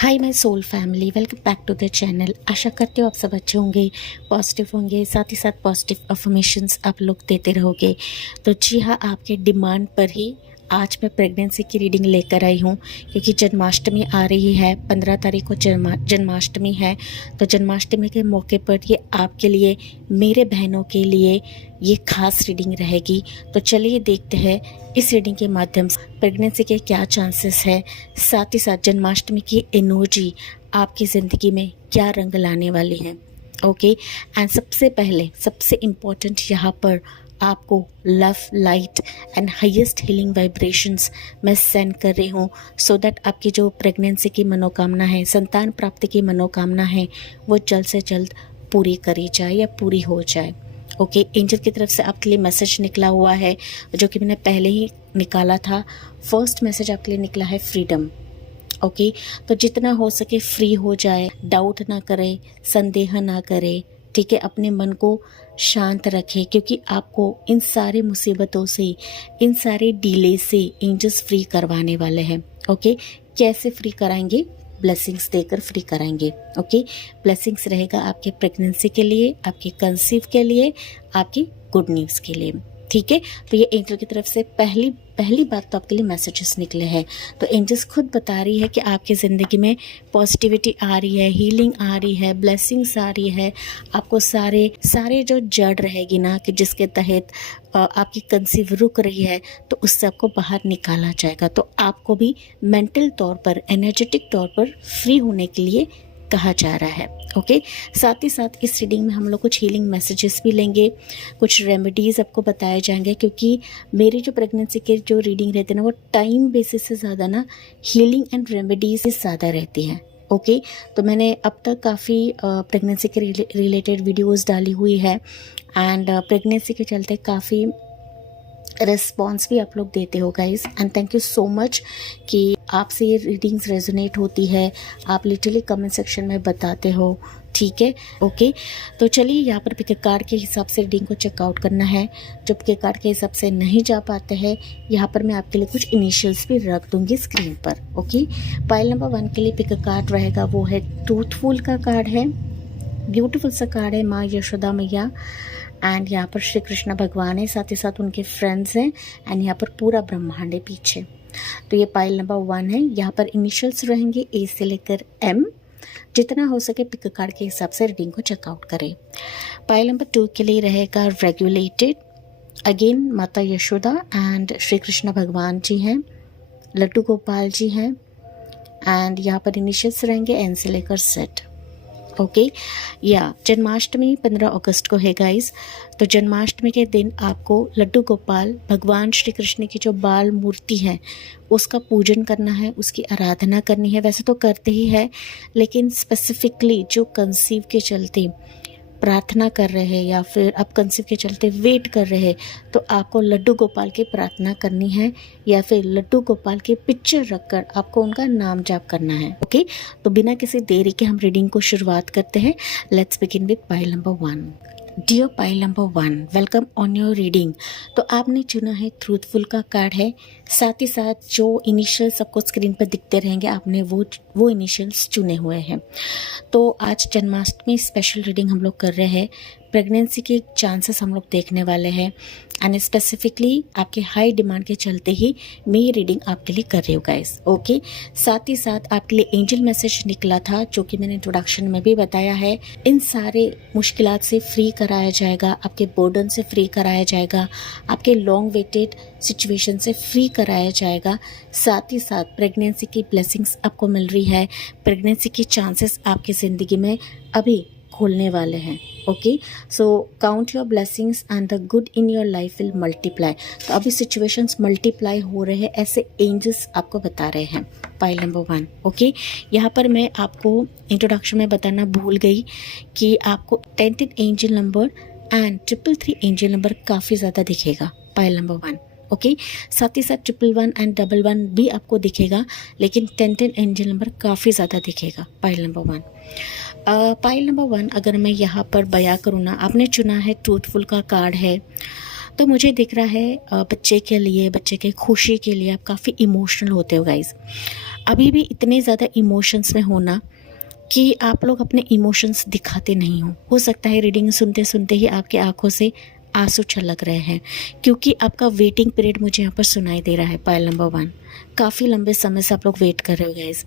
Hi my soul family, welcome back to the channel. आशा करते हो आप सब अच्छे होंगे, पॉजिटिव होंगे, साथ ही साथ पॉजिटिव अफर्मेशंस आप लोग देते रहोगे। तो जी हाँ, आपके डिमांड पर ही आज मैं प्रेगनेंसी की रीडिंग लेकर आई हूँ, क्योंकि जन्माष्टमी आ रही है। 15 तारीख को जन्माष्टमी है। तो जन्माष्टमी के मौके पर ये आपके लिए, मेरे बहनों के लिए ये खास रीडिंग रहेगी। तो चलिए देखते हैं इस रीडिंग के माध्यम से प्रेगनेंसी के क्या चांसेस है, साथ ही साथ जन्माष्टमी की एनर्जी आपकी ज़िंदगी में क्या रंग लाने वाली है। ओके, एंड सबसे पहले सबसे इम्पोर्टेंट यहाँ पर आपको love, light and highest healing vibrations मैं सेंड कर रही हूँ, सो दैट आपकी जो प्रेगनेंसी की मनोकामना है, संतान प्राप्ति की मनोकामना है, वो जल्द से जल्द पूरी करी जाए या पूरी हो जाए। ओके, एंजल की तरफ से आपके लिए मैसेज निकला हुआ है, जो कि मैंने पहले ही निकाला था। फर्स्ट मैसेज आपके लिए निकला है फ्रीडम। ओके, तो जितना हो सके फ्री हो जाए, डाउट ना करे, संदेह ना करे, ठीक है। अपने मन को शांत रखें, क्योंकि आपको इन सारे मुसीबतों से, इन सारे डिले से एंजल्स फ्री करवाने वाले हैं। ओके, कैसे फ्री कराएंगे? ब्लेसिंग्स देकर फ्री कराएंगे। ओके, ब्लेसिंग्स रहेगा आपके प्रेगनेंसी के लिए, आपके कंसीव के लिए, आपकी गुड न्यूज़ के लिए, ठीक है। तो ये एंजल की तरफ से पहली बात तो आपके लिए मैसेजेस निकले हैं। तो एंजल्स खुद बता रही है कि आपकी ज़िंदगी में पॉजिटिविटी आ रही है, हीलिंग आ रही है, ब्लेसिंग्स आ रही है। आपको सारे जो जड़ रहेगी ना, कि जिसके तहत आपकी कंसीव रुक रही है, तो उससे आपको बाहर निकाला जाएगा। तो आपको भी मेंटल तौर पर, एनर्जेटिक तौर पर फ्री होने के लिए कहा जा रहा है। ओके, साथ ही साथ इस रीडिंग में हम लोग कुछ हीलिंग मैसेजेस भी लेंगे, कुछ रेमेडीज़ आपको बताए जाएंगे, क्योंकि मेरी जो प्रेगनेंसी के जो रीडिंग रहते हैं ना, वो टाइम बेसिस से ज़्यादा ना हीलिंग एंड रेमेडीज से ज़्यादा रहती हैं। ओके, तो मैंने अब तक काफ़ी प्रेगनेंसी के रिलेटेड वीडियोज़ डाली हुई है, एंड प्रेगनेंसी के चलते काफ़ी रिस्पॉन्स भी आप लोग देते हो guys, and thank you so much कि आपसे ये रीडिंग्स रेजोनेट होती है। आप लिटरली कमेंट सेक्शन में बताते हो, ठीक है। ओके, तो चलिए यहाँ पर पिक कार्ड के हिसाब से रीडिंग को चेकआउट करना है। जो पिक कार्ड के हिसाब से नहीं जा पाते हैं, यहाँ पर मैं आपके लिए कुछ इनिशियल्स भी रख दूंगी स्क्रीन पर। ओके, पाइल नंबर 1 के लिए पिक कार्ड रहेगा, वो है ट्रूथफुल का कार्ड है। ब्यूटीफुल सा कार्ड है, माँ यशोदा मैया, एंड यहाँ पर श्री कृष्ण भगवान है, साथ ही साथ उनके फ्रेंड्स हैं, एंड यहाँ पर पूरा ब्रह्मांड है पीछे। तो ये पाइल नंबर 1 है। यहाँ पर इनिशियल्स रहेंगे ए से लेकर एम। जितना हो सके पिक कार्ड के हिसाब से रीडिंग को चेकआउट करें। पाइल नंबर 2 के लिए रहेगा रेगुलेटेड। अगेन माता यशोदा एंड श्री कृष्ण भगवान जी हैं, लड्डू गोपाल जी हैं, एंड यहाँ पर इनिशियल्स रहेंगे एन से लेकर सेट। ओके, या जन्माष्टमी 15 अगस्त को है गाइस। तो जन्माष्टमी के दिन आपको लड्डू गोपाल भगवान श्री कृष्ण की जो बाल मूर्ति है, उसका पूजन करना है, उसकी आराधना करनी है। वैसे तो करते ही है, लेकिन स्पेसिफिकली जो कंसीव के चलते प्रार्थना कर रहे हैं, या फिर आप कंसीव के चलते वेट कर रहे हैं, तो आपको लड्डू गोपाल की प्रार्थना करनी है, या फिर लड्डू गोपाल की पिक्चर रखकर आपको उनका नाम जाप करना है। ओके, तो बिना किसी देरी के हम रीडिंग को शुरुआत करते हैं। Let's begin with pile number 1। Dear pile number 1, welcome on your reading. तो आपने चुना है ट्रूथफुल का कार्ड है। साथ ही साथ जो इनिशियल्स आपको स्क्रीन पर दिखते रहेंगे, आपने वो इनिशियल्स चुने हुए हैं। तो आज जन्माष्टमी स्पेशल रीडिंग हम लोग कर रहे हैं। प्रेगनेंसी के चांसेस हम लोग देखने वाले हैं, एंड स्पेसिफिकली आपके हाई डिमांड के चलते ही मैं ये रीडिंग आपके लिए कर रही हूँ गाइस। ओके, साथ ही साथ आपके लिए एंजल मैसेज निकला था, जो कि मैंने इंट्रोडक्शन में भी बताया है। इन सारे मुश्किलात से फ्री कराया जाएगा, आपके बर्डन से फ्री कराया जाएगा, आपके लॉन्ग वेटेड सिचुएशन से फ्री कराया जाएगा। साथ ही साथ प्रेगनेंसी की ब्लेसिंग्स आपको मिल रही है। प्रेगनेंसी के चांसेस आपकी ज़िंदगी में अभी खोलने वाले हैं। Okay, so count your blessings and the good in your life will multiply. तो अभी सिचुएशंस मल्टीप्लाई हो रहे हैं, ऐसे एंजल्स आपको बता रहे हैं। Pile number 1। ओके, यहाँ पर मैं आपको इंट्रोडक्शन में बताना भूल गई कि आपको 10 angel number and 333 angel number काफ़ी ज़्यादा दिखेगा पाइल नंबर 1। ओके, साथ ही साथ 111 एंड 11 भी आपको दिखेगा, लेकिन 10 एंजल नंबर काफ़ी ज़्यादा दिखेगा पाइल नंबर 1। पाइल नंबर 1 अगर मैं यहाँ पर बयां करूँ ना, आपने चुना है ट्रूथफुल का कार्ड है, तो मुझे दिख रहा है बच्चे के लिए, बच्चे के खुशी के लिए आप काफ़ी इमोशनल होते हो गाइज। अभी भी इतने ज़्यादा इमोशंस में होना कि आप लोग अपने इमोशंस दिखाते नहीं हो सकता है रीडिंग सुनते सुनते ही आपकी आंखों से आंसू छलक रहे हैं, क्योंकि आपका वेटिंग पीरियड मुझे यहाँ पर सुनाई दे रहा है। पाइल नंबर 1, काफ़ी लंबे समय से आप लोग वेट कर रहे हो गाइस,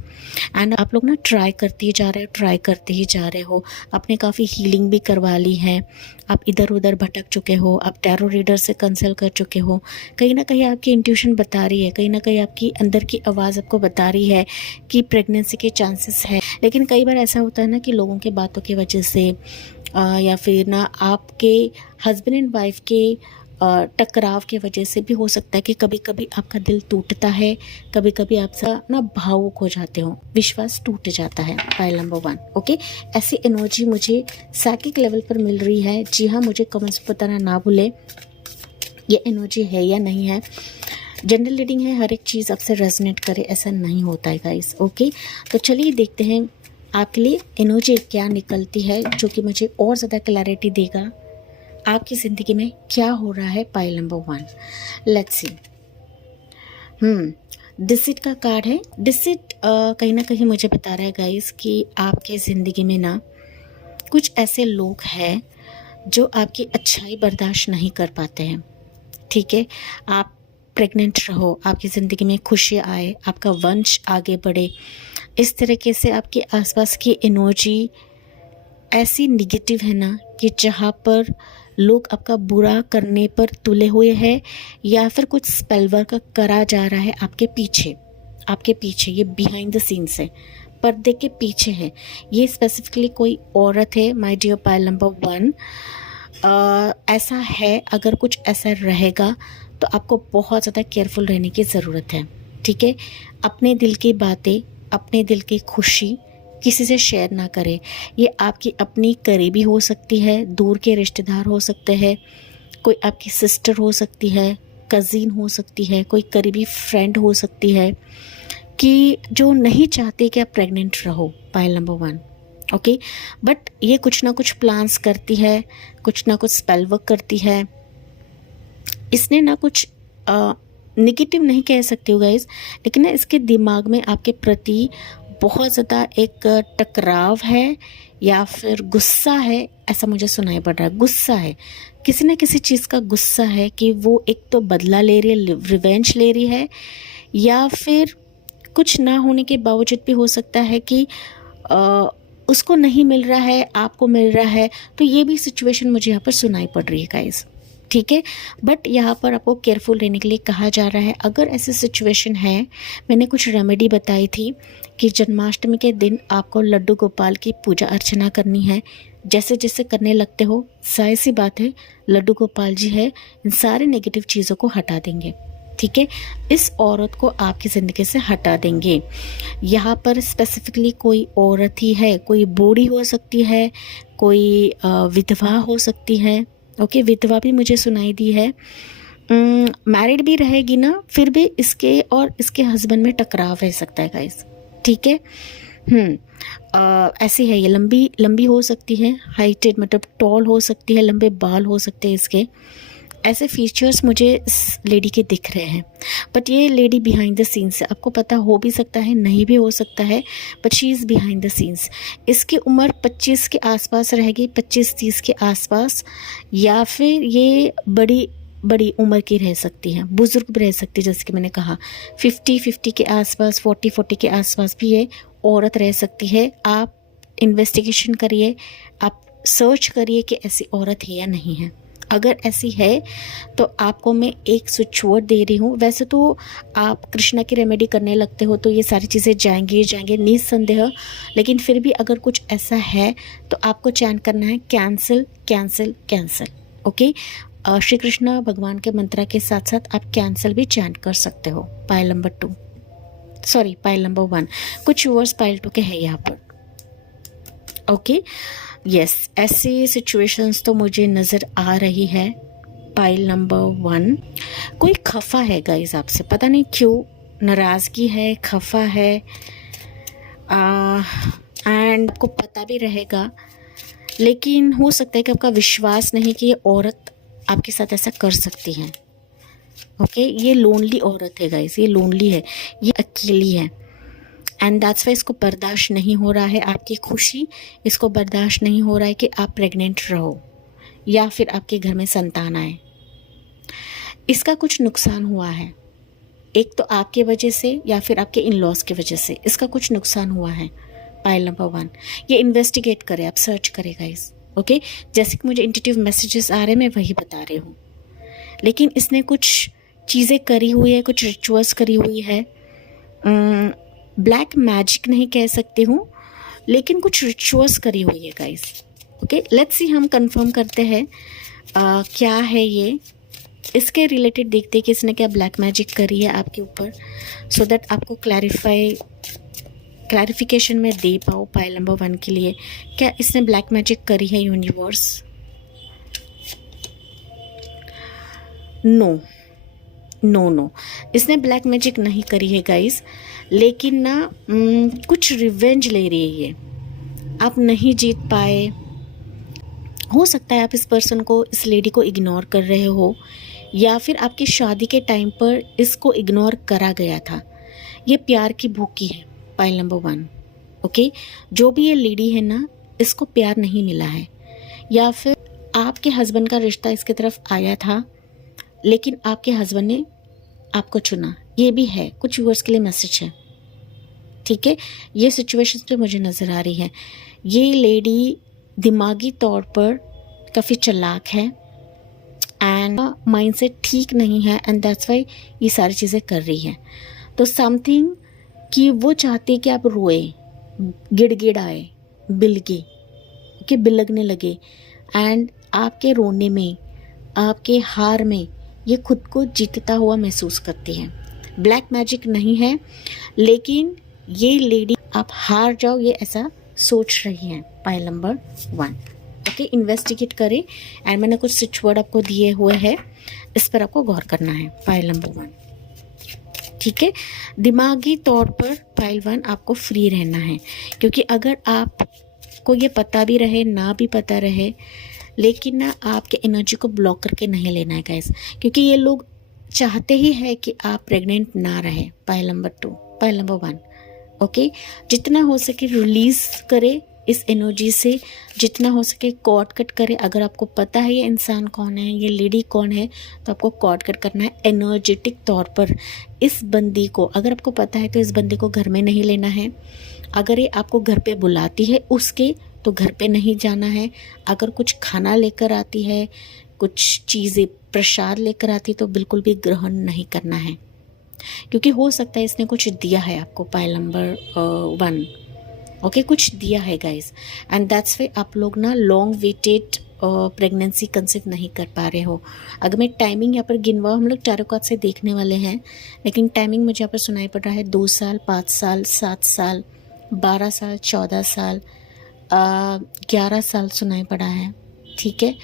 एंड आप लोग ना ट्राई करते ही जा रहे हो, ट्राई करते ही जा रहे हो। आपने काफ़ी हीलिंग भी करवा ली है, आप इधर उधर भटक चुके हो, आप टैरो रीडर से कंसल्ट कर चुके हो। कहीं ना कहीं आपकी इंट्यूशन बता रही है, कहीं ना कहीं आपकी अंदर की आवाज़ आपको बता रही है कि प्रेगनेंसी के चांसेस है। लेकिन कई बार ऐसा होता है ना कि लोगों के बातों की वजह से या फिर ना आपके हस्बैंड एंड वाइफ के टकराव की वजह से भी हो सकता है कि कभी कभी आपका दिल टूटता है, कभी कभी आप ना भावुक हो जाते हो, विश्वास टूट जाता है। Pile number 1, okay. ऐसी एनर्जी मुझे साइकिक लेवल पर मिल रही है। जी हाँ, मुझे कमेंट्स में बताना ना भूले ये एनर्जी है या नहीं है। जनरल रीडिंग है, हर एक चीज़ आपसे रेजोनेट करे ऐसा नहीं होता है गाइस, ओके। तो चलिए देखते हैं आपके लिए एनर्जी क्या निकलती है, जो कि मुझे और ज़्यादा क्लैरिटी देगा आपकी ज़िंदगी में क्या हो रहा है। Pile number 1, let's see. Deceit का कार्ड है। डिसिट कहीं ना कहीं मुझे बता रहा है गाइस कि आपके ज़िंदगी में ना कुछ ऐसे लोग हैं जो आपकी अच्छाई बर्दाश्त नहीं कर पाते हैं, ठीक है। आप प्रेग्नेंट रहो, आपकी ज़िंदगी में खुशी आए, आपका वंश आगे बढ़े, इस तरीके से आपके आसपास की एनर्जी ऐसी निगेटिव है ना कि जहाँ पर लोग आपका बुरा करने पर तुले हुए हैं, या फिर कुछ स्पेल वर्क करा जा रहा है आपके पीछे। ये बिहाइंड द सीन्स है, पर्दे के पीछे है। ये स्पेसिफिकली कोई औरत है माय डियर पाइल नंबर 1। ऐसा है, अगर कुछ ऐसा रहेगा तो आपको बहुत ज़्यादा केयरफुल रहने की ज़रूरत है, ठीक है। अपने दिल की बातें, अपने दिल की खुशी किसी से शेयर ना करें। ये आपकी अपनी करीबी हो सकती है, दूर के रिश्तेदार हो सकते हैं, कोई आपकी सिस्टर हो सकती है, कज़िन हो सकती है, कोई करीबी फ्रेंड हो सकती है कि जो नहीं चाहते कि आप प्रेग्नेंट रहो। Pile number 1, okay. बट ये कुछ ना कुछ प्लान्स करती है, कुछ ना कुछ स्पेल वर्क करती है। इसने ना कुछ नेगेटिव नहीं कह सकती हो गाइस, लेकिन ना इसके दिमाग में आपके प्रति बहुत ज़्यादा एक टकराव है या फिर गुस्सा है, ऐसा मुझे सुनाई पड़ रहा है। गुस्सा है, किसी न किसी चीज़ का गुस्सा है कि वो एक तो बदला ले रही है, रिवेंज ले रही है, या फिर कुछ ना होने के बावजूद भी हो सकता है कि उसको नहीं मिल रहा है, आपको मिल रहा है। तो ये भी सिचुएशन मुझे यहाँ पर सुनाई पड़ रही है गाइस, ठीक है। बट यहाँ पर आपको केयरफुल रहने के लिए कहा जा रहा है। अगर ऐसी सिचुएशन है, मैंने कुछ रेमेडी बताई थी कि जन्माष्टमी के दिन आपको लड्डू गोपाल की पूजा अर्चना करनी है। जैसे जैसे करने लगते हो, जाहिर सी बात है लड्डू गोपाल जी है, इन सारे नेगेटिव चीज़ों को हटा देंगे, ठीक है। इस औरत को आपकी ज़िंदगी से हटा देंगे। यहाँ पर स्पेसिफिकली कोई औरत ही है, कोई बूढ़ी हो सकती है, कोई विधवा हो सकती है, ओके। विधवा भी मुझे सुनाई दी है। मैरिड भी रहेगी ना, फिर भी इसके और इसके हस्बैंड में टकराव रह सकता है गाइस, ठीक है। ऐसी है, ये लंबी हो सकती है, हाइटेड मतलब टॉल हो सकती है, लंबे बाल हो सकते हैं इसके। ऐसे फीचर्स मुझे इस लेडी के दिख रहे हैं। बट ये लेडी बिहाइंड द सीन्स है, आपको पता हो भी सकता है, नहीं भी हो सकता है, but she is behind the scenes. इसकी उम्र 25 के आसपास रहेगी, 25-30 के आसपास, या फिर ये बड़ी उम्र की रह सकती है, बुज़ुर्ग भी रह सकती है। जैसे कि मैंने कहा 50 के आसपास, 40 के आसपास भी ये औरत रह सकती है। आप इन्वेस्टिगेशन करिए, आप सर्च करिए कि ऐसी औरत है या नहीं है। अगर ऐसी है तो आपको मैं एक स्विच वर्ड दे रही हूँ। वैसे तो आप कृष्णा की रेमेडी करने लगते हो तो ये सारी चीज़ें जाएंगे निस्संदेह, लेकिन फिर भी अगर कुछ ऐसा है तो आपको चैन करना है cancel cancel cancel, okay. Shri Krishna भगवान के मंत्रा के साथ साथ आप कैंसिल भी चैन कर सकते हो। पाइल नंबर 1, कुछ व्यूअर्स पाइल 2 के हैं यहाँ पर, ओके। यस, ऐसी सिचुएशंस तो मुझे नज़र आ रही है। पाइल नंबर 1, कोई खफा है गाइस आपसे, पता नहीं क्यों, नाराज़गी है, खफा है, एंड आपको पता भी रहेगा, लेकिन हो सकता है कि आपका विश्वास नहीं कि ये औरत आपके साथ ऐसा कर सकती है, ओके। ये लोनली औरत है गाइस, ये लोनली है, ये अकेली है, एंड दैट्स वाई इसको बर्दाश्त नहीं हो रहा है आपकी खुशी, इसको बर्दाश्त नहीं हो रहा है कि आप प्रेग्नेंट रहो या फिर आपके घर में संतान आए। इसका कुछ नुकसान हुआ है, एक तो आपके वजह से या फिर आपके इन लॉज की वजह से इसका कुछ नुकसान हुआ है। पाइल नंबर 1, ये इन्वेस्टिगेट करें, आप सर्च करें गाइस, ओके। जैसे कि मुझे इंट्यूटिव मैसेजेस आ रहे हैं मैं वही बता रही हूँ, लेकिन इसने कुछ चीज़ें करी हुई है, कुछ रिचुअल्स करी हुई है। ब्लैक मैजिक नहीं कह सकती हूँ, लेकिन कुछ रिचुअल्स करी हुई है गाइस, ओके। लेट्स सी, हम कंफर्म करते हैं क्या है ये, इसके रिलेटेड देखते हैं कि इसने क्या ब्लैक मैजिक करी है आपके ऊपर, सो दैट आपको क्लैरिफिकेशन में दे पाओ पाइल नंबर 1 के लिए। क्या इसने ब्लैक मैजिक करी है यूनिवर्स? नो, इसने ब्लैक मैजिक नहीं करी है गाइस, लेकिन ना कुछ रिवेंज ले रही है ये। आप नहीं जीत पाए, हो सकता है आप इस पर्सन को, इस लेडी को इग्नोर कर रहे हो, या फिर आपकी शादी के टाइम पर इसको इग्नोर करा गया था। ये प्यार की भूखी है पाइल नंबर 1, ओके। जो भी ये लेडी है ना, इसको प्यार नहीं मिला है, या फिर आपके हस्बैंड का रिश्ता इसकी तरफ आया था लेकिन आपके हस्बैंड ने आपको चुना, ये भी है। कुछ व्यूअर्स के लिए मैसेज है, ठीक है। ये सिचुएशन पे मुझे नज़र आ रही है। ये लेडी दिमागी तौर पर काफ़ी चालाक है एंड माइंडसेट ठीक नहीं है, एंड दैट्स वाई ये सारी चीज़ें कर रही है। तो समथिंग कि वो चाहती है कि आप रोए, गिड़गिड़ाए, बिलगे, कि बिलगने लगे, एंड आपके रोने में, आपके हार में ये खुद को जीतता हुआ महसूस करती है। ब्लैक मैजिक नहीं है, लेकिन ये लेडी आप हार जाओ ये ऐसा सोच रही है पाइल नंबर 1, ओके। इन्वेस्टिगेट करें, एंड मैंने कुछ स्विच वर्ड आपको दिए हुए हैं, इस पर आपको गौर करना है पाइल नंबर 1, ठीक है। दिमागी तौर पर पाइल 1 आपको फ्री रहना है, क्योंकि अगर आपको ये पता भी रहे ना भी पता रहे, लेकिन ना आपके एनर्जी को ब्लॉक करके नहीं लेना है गाइस, क्योंकि ये लोग चाहते ही है कि आप प्रेग्नेंट ना रहे। Pile number 2, pile number 1, okay. जितना हो सके रिलीज करे इस एनर्जी से, जितना हो सके कॉर्ड कट करे। अगर आपको पता है ये इंसान कौन है, ये लेडी कौन है, तो आपको कॉर्ड कट करना है एनर्जेटिक तौर पर। इस बंदी को, अगर आपको पता है तो इस बंदी को घर में नहीं लेना है। अगर ये आपको घर पे बुलाती है उसके, तो घर पे नहीं जाना है। अगर कुछ खाना लेकर आती है, कुछ चीज़ें प्रसाद लेकर आती, तो बिल्कुल भी ग्रहण नहीं करना है, क्योंकि हो सकता है इसने कुछ दिया है आपको पाइल नंबर 1, ओके। कुछ दिया है गाइस, एंड दैट्स वे आप लोग ना लॉन्ग वेटेड प्रेगनेंसी कंसीव नहीं कर पा रहे हो। अगर मैं टाइमिंग यहाँ पर गिनवाऊँ, हम लोग चारों कात से देखने वाले हैं, लेकिन टाइमिंग मुझे यहाँ पर सुनाई पड़ रहा है 2 साल, 5 साल, 7 साल, 12 साल, 14 साल, 11 साल सुनाई पड़ा है, ठीक है।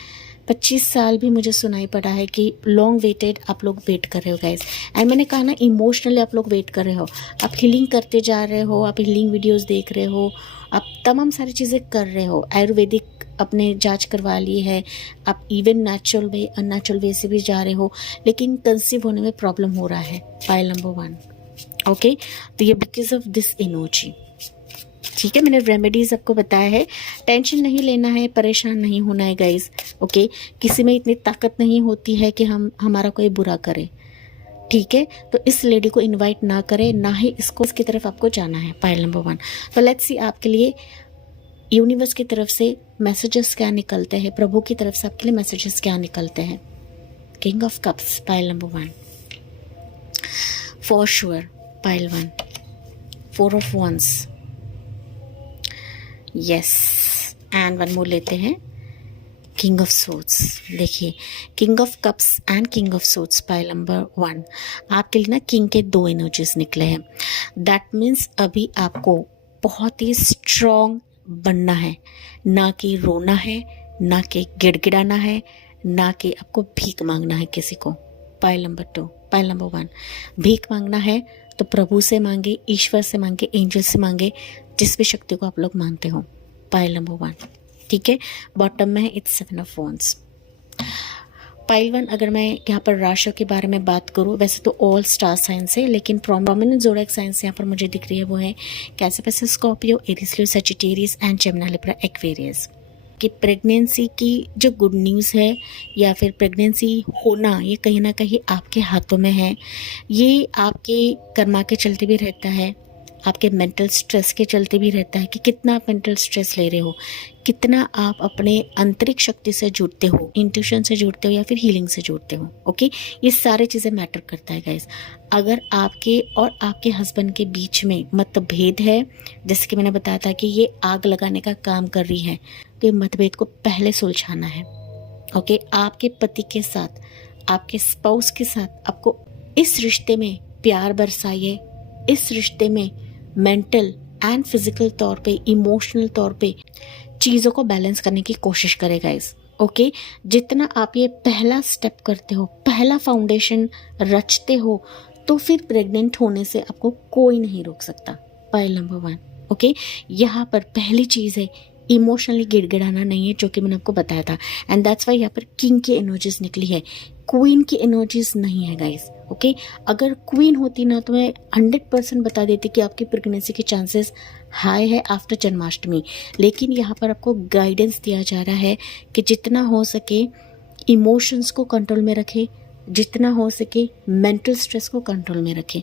25 साल भी मुझे सुनाई पड़ा है कि लॉन्ग वेटेड आप लोग वेट कर रहे हो गाइस। एंड मैंने कहा ना, इमोशनली आप लोग वेट कर रहे हो, आप हीलिंग करते जा रहे हो, आप हीलिंग वीडियोस देख रहे हो, आप तमाम सारी चीज़ें कर रहे हो, आयुर्वेदिक अपने जांच करवा ली है, आप इवन नेचुरल वे से भी जा रहे हो, लेकिन कंसीव होने में प्रॉब्लम हो रहा है पाइल नंबर 1, ओके। तो ये बिकॉज ऑफ दिस एनर्जी, ठीक है। मैंने रेमेडीज आपको बताया है, टेंशन नहीं लेना है, परेशान नहीं होना है गाइस, ओके। किसी में इतनी ताकत नहीं होती है कि हमारा कोई बुरा करे, ठीक है। तो इस लेडी को इनवाइट ना करें, ना ही इसकी तरफ आपको जाना है पाइल नंबर 1। तो लेट्स सी आपके लिए यूनिवर्स की तरफ से मैसेजेस क्या निकलते हैं, प्रभु की तरफ से आपके लिए मैसेजेस क्या निकलते हैं। King of cups pile number 1, for sure pile 1, 4 of wands, yes, and 1 more लेते हैं, किंग ऑफ सोर्ड्स। देखिए, king of cups and king of swords pile number 1, आपके लिए ना किंग के 2 एनर्जीज निकले हैं। दैट मीन्स अभी आपको बहुत ही स्ट्रॉन्ग बनना है, ना कि रोना है, ना कि गिड़गिड़ाना है, ना कि आपको भीख मांगना है किसी को। पाइल नंबर 2, पाइल नंबर 1, भीख मांगना है तो प्रभु से मांगे, ईश्वर से मांगे, एंजल से मांगे, जिस भी शक्ति को आप लोग मानते हो। पाइल नंबर 1, ठीक है। बॉटम में है it's 7 of wands. Pile one, अगर मैं यहाँ पर राशियों के बारे में बात करूँ, वैसे तो ऑल स्टार साइंस है, लेकिन प्रोमिनेंट ज़ोडिएक साइंस यहाँ पर मुझे दिख रही है वो है cancer, Scorpio, Aries, Leo, Sagittarius and Gemini, Libra, Aquarius. कि प्रेगनेंसी की जो गुड न्यूज़ है या फिर प्रेगनेंसी होना, ये कहीं ना कहीं आपके हाथों में है। ये आपके कर्मा के चलते भी रहता है, आपके मेंटल स्ट्रेस के चलते भी रहता है कि कितना आप मेंटल स्ट्रेस ले रहे हो, कितना आप अपने आंतरिक शक्ति से जुड़ते हो, इंट्यूशन से जुड़ते हो या फिर हीलिंग से जुड़ते हो। ओके, ये सारी चीज़ें मैटर करता है गाइस। अगर आपके और आपके हस्बैंड के बीच में मतभेद है, जैसे कि मैंने बताया था कि ये आग लगाने का काम कर रही है, तो ये मतभेद को पहले सुलझाना है। ओके, आपके पति के साथ, आपके स्पाउस के साथ आपको इस रिश्ते में प्यार बरसाइए, इस रिश्ते में मेंटल एंड फिजिकल तौर पे, इमोशनल तौर पे चीज़ों को बैलेंस करने की कोशिश करें गाइस। ओके, जितना आप ये पहला स्टेप करते हो, पहला फाउंडेशन रचते हो, तो फिर प्रेग्नेंट होने से आपको कोई नहीं रोक सकता। Point number 1। ओके, यहाँ पर पहली चीज़ है इमोशनली गिड़गिड़ाना नहीं है, जो कि मैंने आपको बताया था। एंड दैट्स वाई यहाँ पर किंग की एनर्जीज निकली है, क्वीन की एनर्जीज नहीं है गाइस। ओके, अगर क्वीन होती ना तो मैं 100% बता देती कि आपकी प्रेगनेंसी के चांसेस हाई है आफ्टर जन्माष्टमी। लेकिन यहाँ पर आपको गाइडेंस दिया जा रहा है कि जितना हो सके इमोशंस को कंट्रोल में रखें, जितना हो सके मेंटल स्ट्रेस को कंट्रोल में रखें।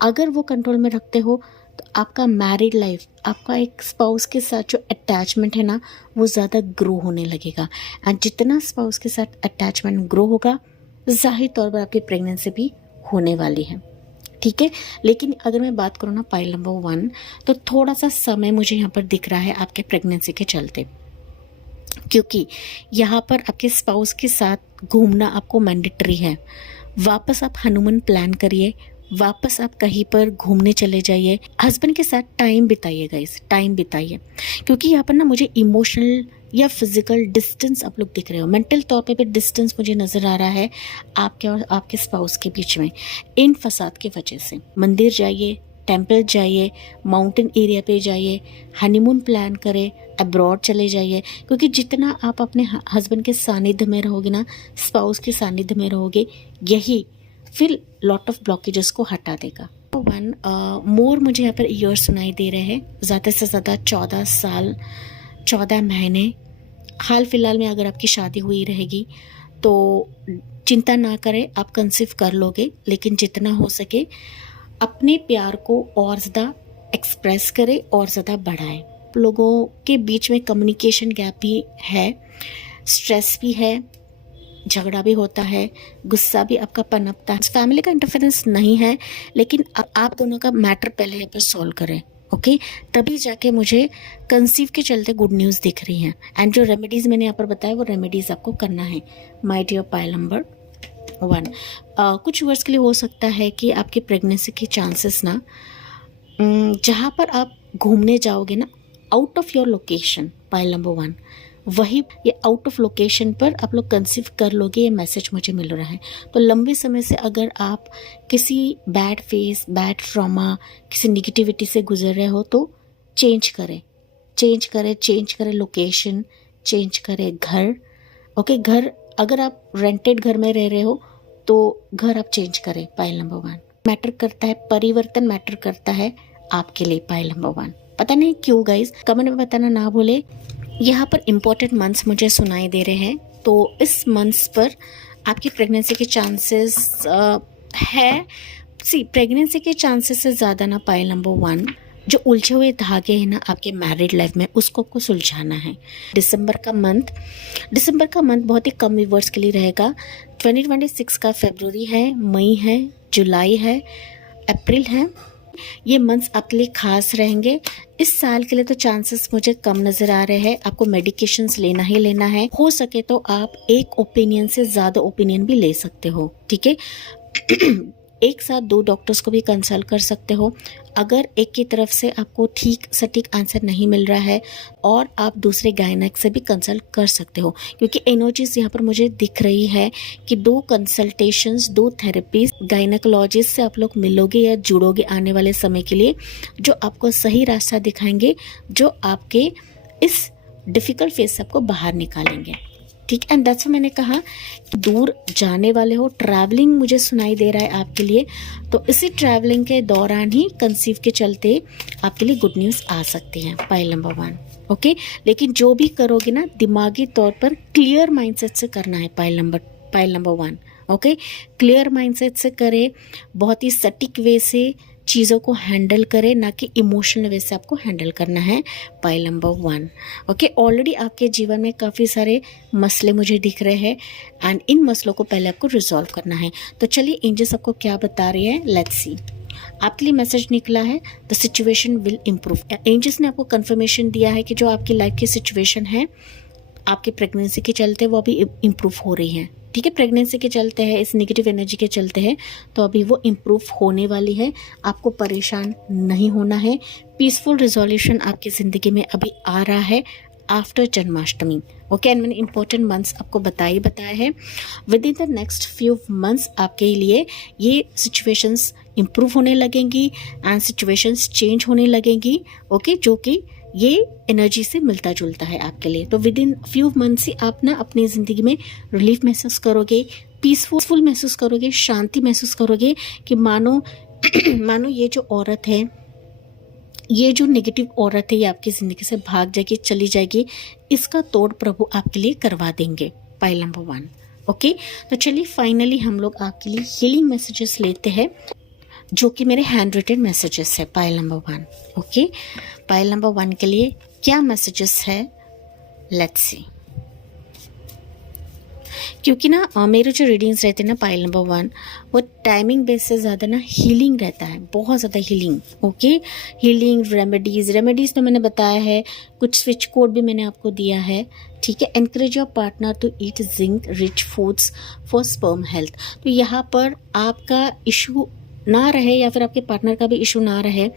अगर वो कंट्रोल में रखते हो तो आपका मैरिड लाइफ, आपका एक स्पाउस के साथ जो अटैचमेंट है ना, वो ज़्यादा ग्रो होने लगेगा। एंड जितना स्पाउस के साथ अटैचमेंट ग्रो होगा, ज़ाहिर तौर पर आपकी प्रेगनेंसी भी होने वाली है। ठीक है, लेकिन अगर मैं बात करूँ ना पॉइंट नंबर 1, तो थोड़ा सा समय मुझे यहाँ पर दिख रहा है आपके प्रेगनेंसी के चलते, क्योंकि यहाँ पर आपके स्पाउस के साथ घूमना आपको मैंडेटरी है। वापस आप हनीमून प्लान करिए, वापस आप कहीं पर घूमने चले जाइए, हस्बैंड के साथ टाइम बिताइए गाइस, टाइम बिताइए। क्योंकि यहाँ पर ना मुझे इमोशनल या फिजिकल डिस्टेंस आप लोग दिख रहे हो, मेंटल तौर पे भी डिस्टेंस मुझे नज़र आ रहा है आपके और आपके स्पाउस के बीच में, इन फसाद की वजह से। मंदिर जाइए, टेम्पल जाइए, माउंटेन एरिया पे जाइए, हनीमून प्लान करें, अब्रॉड चले जाइए। क्योंकि जितना आप अपने हस्बैंड के सानिध्य में रहोगे ना, स्पाउस के सानिध्य में रहोगे, यही फिर लॉट ऑफ ब्लॉकेजेस को हटा देगा। 1 मोर मुझे यहाँ पर ईयर सुनाई दे रहे हैं, ज़्यादा से ज़्यादा 14 साल 14 महीने। हाल फिलहाल में अगर आपकी शादी हुई रहेगी तो चिंता ना करें, आप कंसीव कर लोगे। लेकिन जितना हो सके अपने प्यार को और ज़्यादा एक्सप्रेस करें और ज़्यादा बढ़ाएं। लोगों के बीच में कम्युनिकेशन गैप भी है, स्ट्रेस भी है, झगड़ा भी होता है, गुस्सा भी आपका पनपता है। फैमिली का इंटरफेरेंस नहीं है, लेकिन आप दोनों का मैटर पहले यहाँ पर सॉल्व करें। ओके, तभी जाके मुझे कंसीव के चलते गुड न्यूज़ दिख रही हैं। एंड जो रेमेडीज़ मैंने यहाँ पर बताया वो रेमेडीज़ आपको करना है। माय डियर पाइल नंबर 1, कुछ वर्ष के लिए हो सकता है कि आपकी प्रेगनेंसी के चांसेस ना, जहाँ पर आप घूमने जाओगे ना, out of your location, pile number 1, वही ये आउट ऑफ लोकेशन पर आप लोग कंसीव कर लोगे, ये मैसेज मुझे मिल रहा है। तो लंबे समय से अगर आप किसी बैड फेस, बैड ट्रॉमा, किसी निगेटिविटी से गुजर रहे हो तो चेंज करें लोकेशन, चेंज करें घर। ओके, घर अगर आप रेंटेड घर में रह रहे हो तो घर आप चेंज करें। पाइल नंबर 1 मैटर करता है, परिवर्तन मैटर करता है आपके लिए। पाइल नंबर 1, पता नहीं क्यों गाइज, कमेंट में बताना ना भूले। यहाँ पर इम्पोर्टेंट मंथ्स मुझे सुनाई दे रहे हैं, तो इस मंथ्स पर आपकी प्रेगनेंसी के चांसेस है। प्रेगनेंसी के चांसेस से ज़्यादा ना पाइल नंबर 1, जो उलझे हुए धागे हैं ना आपके मैरिड लाइफ में, उसको आपको सुलझाना है। दिसंबर का मंथ बहुत ही कम व्यूअर्स के लिए रहेगा। 2026 का फरवरी है, मई है, जुलाई है, अप्रैल है, ये मंथ्स आपके लिए खास रहेंगे। इस साल के लिए तो चांसेस मुझे कम नज़र आ रहे हैं। आपको मेडिकेशंस लेना ही लेना है, हो सके तो आप एक ओपिनियन से ज़्यादा ओपिनियन भी ले सकते हो। ठीक है, एक साथ 2 डॉक्टर्स को भी कंसल्ट कर सकते हो। अगर एक की तरफ से आपको ठीक सटीक आंसर नहीं मिल रहा है और आप दूसरे गायनेक से भी कंसल्ट कर सकते हो, क्योंकि एनर्जीज यहाँ पर मुझे दिख रही है कि 2 कंसल्टेशंस, 2 थेरेपीज गायनेकोलॉजिस्ट से आप लोग मिलोगे या जुड़ोगे आने वाले समय के लिए, जो आपको सही रास्ता दिखाएंगे, जो आपके इस डिफ़िकल्ट फेज से आपको बाहर निकालेंगे। ठीक है। एंड दैट्स मैंने कहा कि दूर जाने वाले हो, ट्रैवलिंग मुझे सुनाई दे रहा है आपके लिए, तो इसी ट्रैवलिंग के दौरान ही कंसीव के चलते आपके लिए गुड न्यूज़ आ सकती है, पाइल नंबर 1। ओके, लेकिन जो भी करोगे ना दिमागी तौर पर क्लियर माइंडसेट से करना है, pile number 1। Okay, clear mindset से करे, बहुत ही सटीक वे से चीज़ों को हैंडल करें, ना कि इमोशनल वे से आपको हैंडल करना है, पाइल नंबर 1। ओके, ऑलरेडी आपके जीवन में काफ़ी सारे मसले मुझे दिख रहे हैं एंड इन मसलों को पहले आपको रिजॉल्व करना है। तो चलिए एंजल्स आपको क्या बता रही है, लेट्स सी। आपके लिए मैसेज निकला है, the situation will improve. Angels ने आपको कंफर्मेशन दिया है कि जो आपकी लाइफ की सिचुएशन है आपकी प्रेगनेंसी के चलते वो अभी इम्प्रूव हो रही है। ठीक है, प्रेगनेंसी के चलते हैं, इस नेगेटिव एनर्जी के चलते हैं, तो अभी वो इम्प्रूव होने वाली है। आपको परेशान नहीं होना है। पीसफुल रिजोल्यूशन आपकी ज़िंदगी में अभी आ रहा है आफ्टर जन्माष्टमी। ओके, एंड मैंने इंपॉर्टेंट मंथ्स आपको बताया है। With in the next few months आपके लिए ये सिचुएशंस इम्प्रूव होने लगेंगी एंड सिचुएशंस चेंज होने लगेंगी। ओके, जो कि ये एनर्जी से मिलता जुलता है आपके लिए। तो विद इन फ्यू मंथ्स ही आप ना अपनी ज़िंदगी में रिलीफ महसूस करोगे, पीसफुल महसूस करोगे, शांति महसूस करोगे कि मानो मानो ये जो औरत है, ये जो नेगेटिव औरत है, ये आपकी ज़िंदगी से भाग जाएगी, चली जाएगी। इसका तोड़ प्रभु आपके लिए करवा देंगे, पाइल नंबर 1। ओके, तो चलिए फाइनली हम लोग आपके लिए हीलिंग मैसेजेस लेते हैं, जो कि मेरे हैंड रिटन मैसेजेस है, pile number 1। Okay, pile number 1 के लिए क्या मैसेजेस है, लेट्स सी। क्योंकि ना मेरे जो रीडिंग्स रहते हैं ना पाइल नंबर 1, वो टाइमिंग बेस से ज़्यादा ना हीलिंग रहता है, बहुत ज़्यादा हीलिंग। ओके, हीलिंग रेमेडीज़ तो मैंने बताया है, कुछ स्विच कोड भी मैंने आपको दिया है। ठीक है, encourage your partner to eat zinc rich foods for sperm health. तो यहाँ पर आपका इशू ना रहे या फिर आपके पार्टनर का भी इशू ना रहे,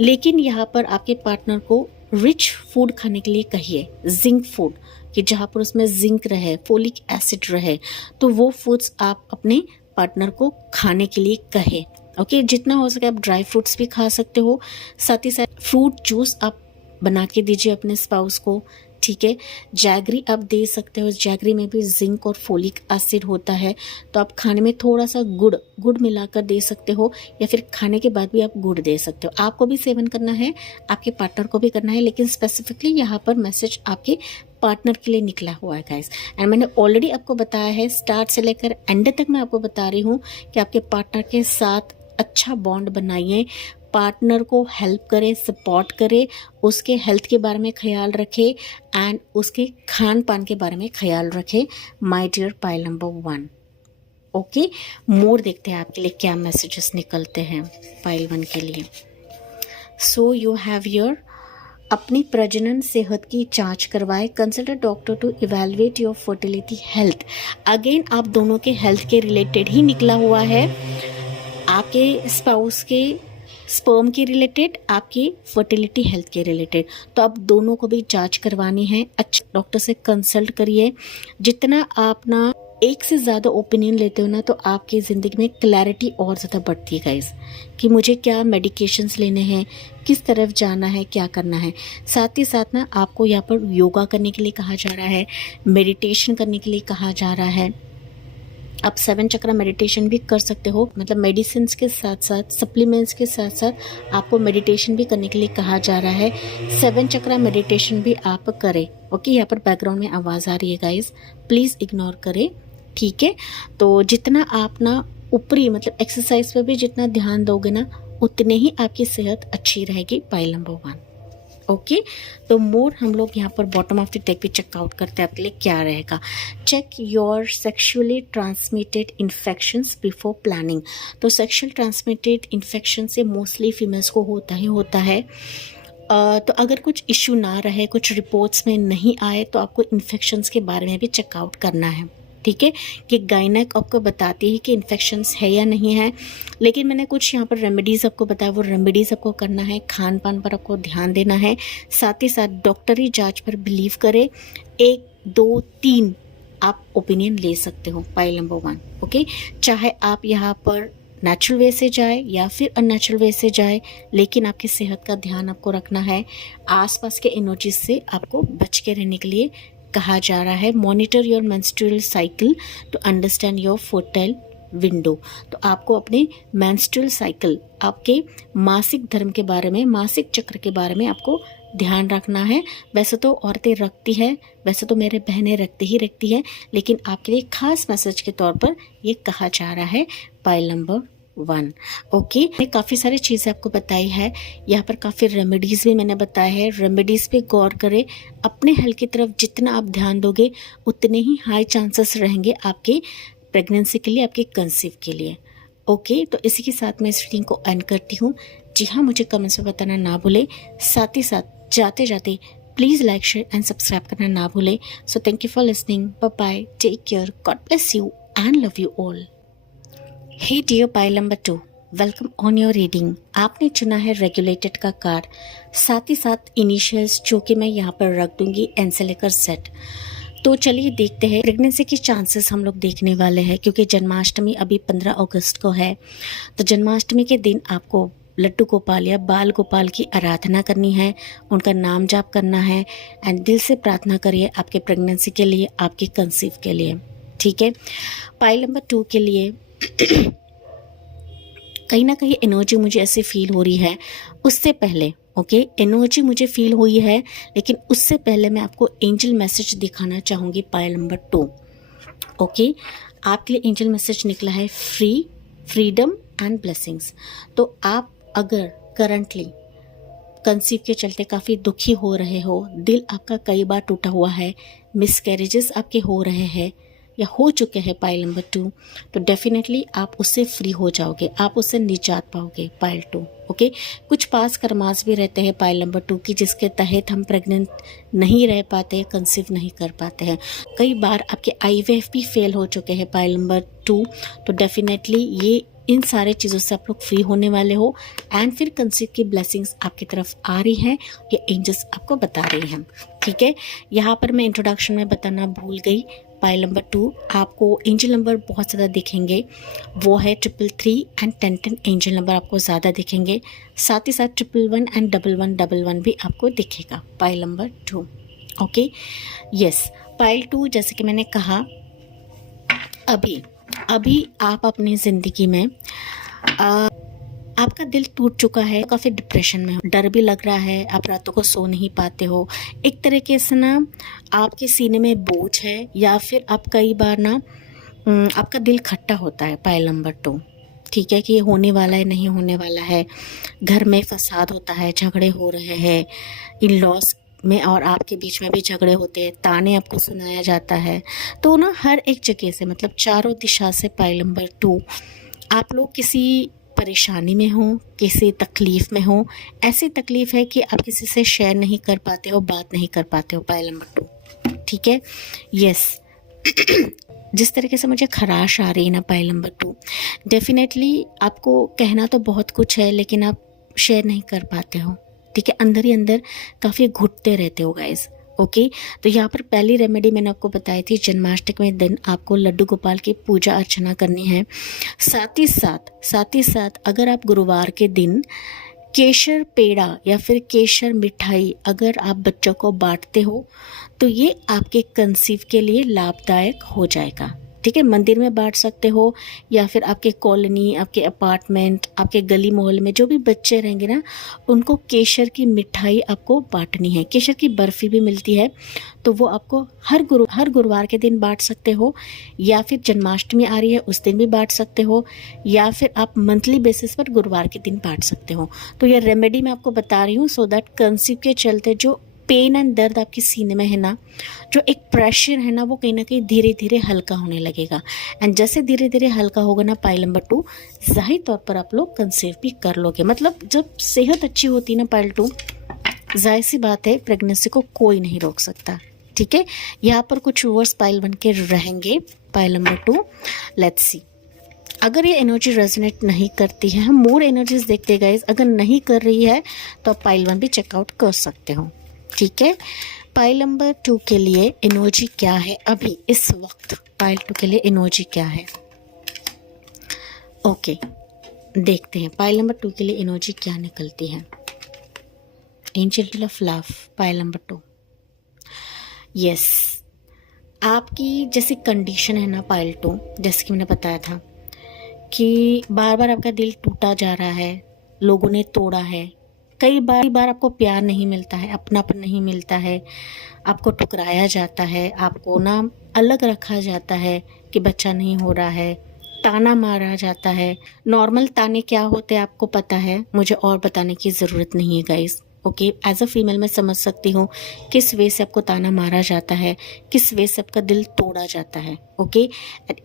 लेकिन यहाँ पर आपके पार्टनर को रिच फूड खाने के लिए कहिए, जिंक फूड, कि जहाँ पर उसमें जिंक रहे, फोलिक एसिड रहे, तो वो फूड्स आप अपने पार्टनर को खाने के लिए कहें। ओके, जितना हो सके आप ड्राई फ्रूट्स भी खा सकते हो, साथ ही साथ फ्रूट जूस आप बना के दीजिए अपने स्पाउस को। ठीक है, जैगरी आप दे सकते हो, जैगरी में भी जिंक और फोलिक एसिड होता है, तो आप खाने में थोड़ा सा गुड़ मिलाकर दे सकते हो, या फिर खाने के बाद भी आप गुड़ दे सकते हो। आपको भी सेवन करना है, आपके पार्टनर को भी करना है, लेकिन स्पेसिफिकली यहाँ पर मैसेज आपके पार्टनर के लिए निकला हुआ है गाइस। एंड मैंने ऑलरेडी आपको बताया है, स्टार्ट से लेकर एंड तक मैं आपको बता रही हूँ कि आपके पार्टनर के साथ अच्छा बॉन्ड बनाइए, पार्टनर को हेल्प करे, सपोर्ट करे, उसके हेल्थ के बारे में ख्याल रखे एंड उसके खान पान के बारे में ख्याल रखे, my dear pile number 1। Okay, more देखते हैं आपके लिए क्या मैसेजेस निकलते हैं पाइल 1 के लिए। सो यू हैव योर अपनी प्रजनन सेहत की जांच करवाए, consult a doctor to evaluate your fertility health. Again आप दोनों के हेल्थ के रिलेटेड ही निकला हुआ है, आपके स्पाउस के स्पर्म के रिलेटेड, आपकी फर्टिलिटी हेल्थ के रिलेटेड। तो आप दोनों को भी जांच करवानी है, अच्छा डॉक्टर से कंसल्ट करिए। जितना आप ना एक से ज़्यादा ओपिनियन लेते हो ना, तो आपकी ज़िंदगी में क्लैरिटी और ज़्यादा बढ़ती है गाइस, कि मुझे क्या मेडिकेशंस लेने हैं, किस तरफ जाना है, क्या करना है। साथ ही साथ ना आपको यहाँ पर योगा करने के लिए कहा जा रहा है, मेडिटेशन करने के लिए कहा जा रहा है। आप 7 चक्रा मेडिटेशन भी कर सकते हो, मतलब मेडिसिन के साथ साथ, सप्लीमेंट्स के साथ साथ आपको मेडिटेशन भी करने के लिए कहा जा रहा है। 7 चक्रा मेडिटेशन भी आप करें। ओके, यहाँ पर बैकग्राउंड में आवाज़ आ रही है गाइस, प्लीज़ इग्नोर करें। ठीक है, तो जितना आप ना ऊपरी मतलब एक्सरसाइज पे भी जितना ध्यान दोगे ना, उतने ही आपकी सेहत अच्छी रहेगी, पाइल नंबर 1। ओके, तो मोर हम लोग यहाँ पर बॉटम ऑफ द डेक पे चेकआउट करते हैं आपके लिए क्या रहेगा। Check your sexually transmitted infections before planning. तो सेक्सुअल ट्रांसमिटेड इन्फेक्शन से मोस्टली फीमेल्स को होता है। तो अगर कुछ इश्यू ना रहे, कुछ रिपोर्ट्स में नहीं आए, तो आपको इन्फेक्शंस के बारे में भी चेकआउट करना है। ठीक है, कि गायनेक आपको बताती है कि इन्फेक्शंस है या नहीं है, लेकिन मैंने कुछ यहाँ पर रेमेडीज़ आपको बताया, वो रेमेडीज़ आपको करना है, खान पान पर आपको ध्यान देना है, साथ ही साथ डॉक्टरी जांच पर बिलीव करें। 1, 2, 3 आप ओपिनियन ले सकते हो, पाइल नंबर 1। ओके, चाहे आप यहाँ पर नेचुरल वे से जाए या फिर अननेचुरल वे से जाए, लेकिन आपकी सेहत का ध्यान आपको रखना है। आसपास के एनर्जी से आपको बच के रहने के लिए कहा जा रहा है monitor your menstrual cycle to understand your fertile window. तो आपको अपने मेंस्ट्रुअल साइकिल, आपके मासिक धर्म के बारे में, मासिक चक्र के बारे में आपको ध्यान रखना है। वैसे तो औरतें रखती है, वैसे तो मेरे बहनें रखती है, लेकिन आपके लिए खास मैसेज के तौर पर ये कहा जा रहा है पाइल नंबर 1। ओके, काफ़ी सारी चीज़ें आपको बताई है, यहाँ पर काफ़ी रेमेडीज़ भी मैंने बताया है। रेमेडीज़ पे गौर करें, अपने हेल्थ की तरफ जितना आप ध्यान दोगे उतने ही हाई चांसेस रहेंगे आपके प्रेगनेंसी के लिए, आपके कंसीव के लिए। ओके, तो इसी के साथ मैं इस रीडिंग को एंड करती हूँ। जी हाँ, मुझे कमेंट्स में बताना ना भूलें, साथ ही साथ जाते जाते please like, share and subscribe करना ना भूलें। So thank you for listening, bye bye, take care, God bless you and love you all. Hey dear pile number 2, welcome on your reading. आपने चुना है रेगुलेटेड का कार्ड, साथ ही साथ initials जो कि मैं यहाँ पर रख दूंगी एन से लेकर सेट। तो चलिए देखते हैं प्रेगनेंसी की चांसेस हम लोग देखने वाले हैं, क्योंकि जन्माष्टमी अभी 15 अगस्त को है। तो जन्माष्टमी के दिन आपको लड्डू गोपाल या बाल गोपाल की आराधना करनी है, उनका नाम जाप करना है एंड दिल से प्रार्थना करिए आपके प्रेगनेंसी के लिए, आपके कंसीव के लिए। ठीक है, पाइल नंबर 2 के लिए कहीं ना कहीं एनर्जी मुझे ऐसे फील हो रही है। उससे पहले ओके, एनर्जी मुझे फील हुई है, लेकिन उससे पहले मैं आपको एंजल मैसेज दिखाना चाहूँगी पाइल नंबर 2। ओके, आपके लिए एंजल मैसेज निकला है फ्रीडम एंड ब्लेसिंग्स। तो आप अगर करंटली कंसीव के चलते काफ़ी दुखी हो रहे हो, दिल आपका कई बार टूटा हुआ है, मिसकैरेजेस आपके हो रहे हैं या हो चुके हैं पाइल नंबर 2, तो डेफिनेटली आप उससे फ्री हो जाओगे, आप उससे निजात पाओगे पाइल 2। ओके, कुछ पास कर्मास भी रहते हैं पाइल नंबर 2 की, जिसके तहत हम प्रेग्नेंट नहीं रह पाते, कंसीव नहीं कर पाते हैं। कई बार आपके IVF भी फेल हो चुके हैं पाइल नंबर 2, तो डेफिनेटली ये इन सारे चीज़ों से आप लोग फ्री होने वाले हो एंड फिर कंसीव की ब्लेसिंग्स आपकी तरफ आ रही हैं, ये एंजल्स आपको बता रही हैं। ठीक है, यहाँ पर मैं इंट्रोडक्शन में बताना भूल गई, पाइल नंबर 2 आपको एंजल नंबर बहुत ज़्यादा दिखेंगे, वो है 333 एंड 1010 एंजल नंबर आपको ज़्यादा दिखेंगे। साथ ही साथ 111 एंड 1111 भी आपको दिखेगा pile number 2। Okay, yes, pile 2 जैसे कि मैंने कहा, अभी आप अपनी ज़िंदगी में आपका दिल टूट चुका है, काफ़ी डिप्रेशन में हो, डर भी लग रहा है, आप रातों को सो नहीं पाते हो, एक तरीके से ना आपके सीने में बोझ है, या फिर आप कई बार ना आपका दिल खट्टा होता है पाइल नंबर 2। ठीक है, कि ये होने वाला है, नहीं होने वाला है, घर में फसाद होता है, झगड़े हो रहे हैं, इन लॉस में और आपके बीच में भी झगड़े होते हैं, ताने आपको सुनाया जाता है। तो ना हर एक जगह से, मतलब चारों दिशा से पाइल नंबर 2 आप लोग किसी परेशानी में हो, किसी तकलीफ़ में हो। ऐसी तकलीफ़ है कि आप किसी से शेयर नहीं कर पाते हो, बात नहीं कर पाते हो पाइल नंबर 2। ठीक है, यस, जिस तरीके से मुझे खराश आ रही है ना पाइल नंबर 2, डेफिनेटली आपको कहना तो बहुत कुछ है, लेकिन आप शेयर नहीं कर पाते हो। ठीक है, अंदर ही अंदर काफ़ी घुटते रहते हो गाइस। ओके, तो यहाँ पर पहली रेमेडी मैंने आपको बताई थी, जन्माष्टमी के दिन आपको लड्डू गोपाल की पूजा अर्चना करनी है। साथ ही साथ अगर आप गुरुवार के दिन केसर पेड़ा या फिर केसर मिठाई अगर आप बच्चों को बांटते हो, तो ये आपके कंसीव के लिए लाभदायक हो जाएगा। ठीक है, मंदिर में बांट सकते हो, या फिर आपके कॉलोनी, आपके अपार्टमेंट, आपके गली मोहल्ले में जो भी बच्चे रहेंगे ना, उनको केसर की मिठाई आपको बांटनी है। केसर की बर्फ़ी भी मिलती है, तो वो आपको हर गुरुवार के दिन बांट सकते हो, या फिर जन्माष्टमी आ रही है उस दिन भी बांट सकते हो, या फिर आप मंथली बेसिस पर गुरुवार के दिन बांट सकते हो। तो ये रेमेडी मैं आपको बता रही हूँ, सो दैट कंसीव के चलते जो पेन एंड दर्द आपके सीने में है ना, जो एक प्रेशर है ना, वो कहीं ना कहीं धीरे धीरे हल्का होने लगेगा। एंड जैसे धीरे धीरे हल्का होगा ना पाइल नंबर 2, जाहिर तौर पर आप लोग कंसीव भी कर लोगे। मतलब जब सेहत अच्छी होती है ना पाइल 2, जाहिर सी बात है प्रेगनेंसी को कोई नहीं रोक सकता। ठीक है, यहाँ पर कुछ व्यूअर्स पाइल 1 के रहेंगे पाइल नंबर 2। लेट्स सी, अगर ये एनर्जी रेजोनेट नहीं करती है, हम मोर एनर्जीज देखते गाइस, अगर नहीं कर रही है तो आप पाइल 1 भी चेकआउट कर सकते हो। ठीक है, पाइल नंबर 2 के लिए एनर्जी क्या है अभी इस वक्त, पाइल 2 के लिए एनर्जी क्या है। ओके, देखते हैं पाइल नंबर 2 के लिए एनर्जी क्या निकलती है। Angel of love, pile number 2। Yes, आपकी जैसी कंडीशन है ना पाइल 2, जैसे कि मैंने बताया था कि बार बार आपका दिल टूटा जा रहा है, लोगों ने तोड़ा है, कई बार आपको प्यार नहीं मिलता है, अपनापन नहीं मिलता है, आपको ठुकराया जाता है, आपको ना अलग रखा जाता है कि बच्चा नहीं हो रहा है, ताना मारा जाता है। नॉर्मल ताने क्या होते हैं आपको पता है, मुझे और बताने की ज़रूरत नहीं है guys. Okay, as a female मैं समझ सकती हूँ किस वे से आपको ताना मारा जाता है, किस वे से आपका दिल तोड़ा जाता है। ओके,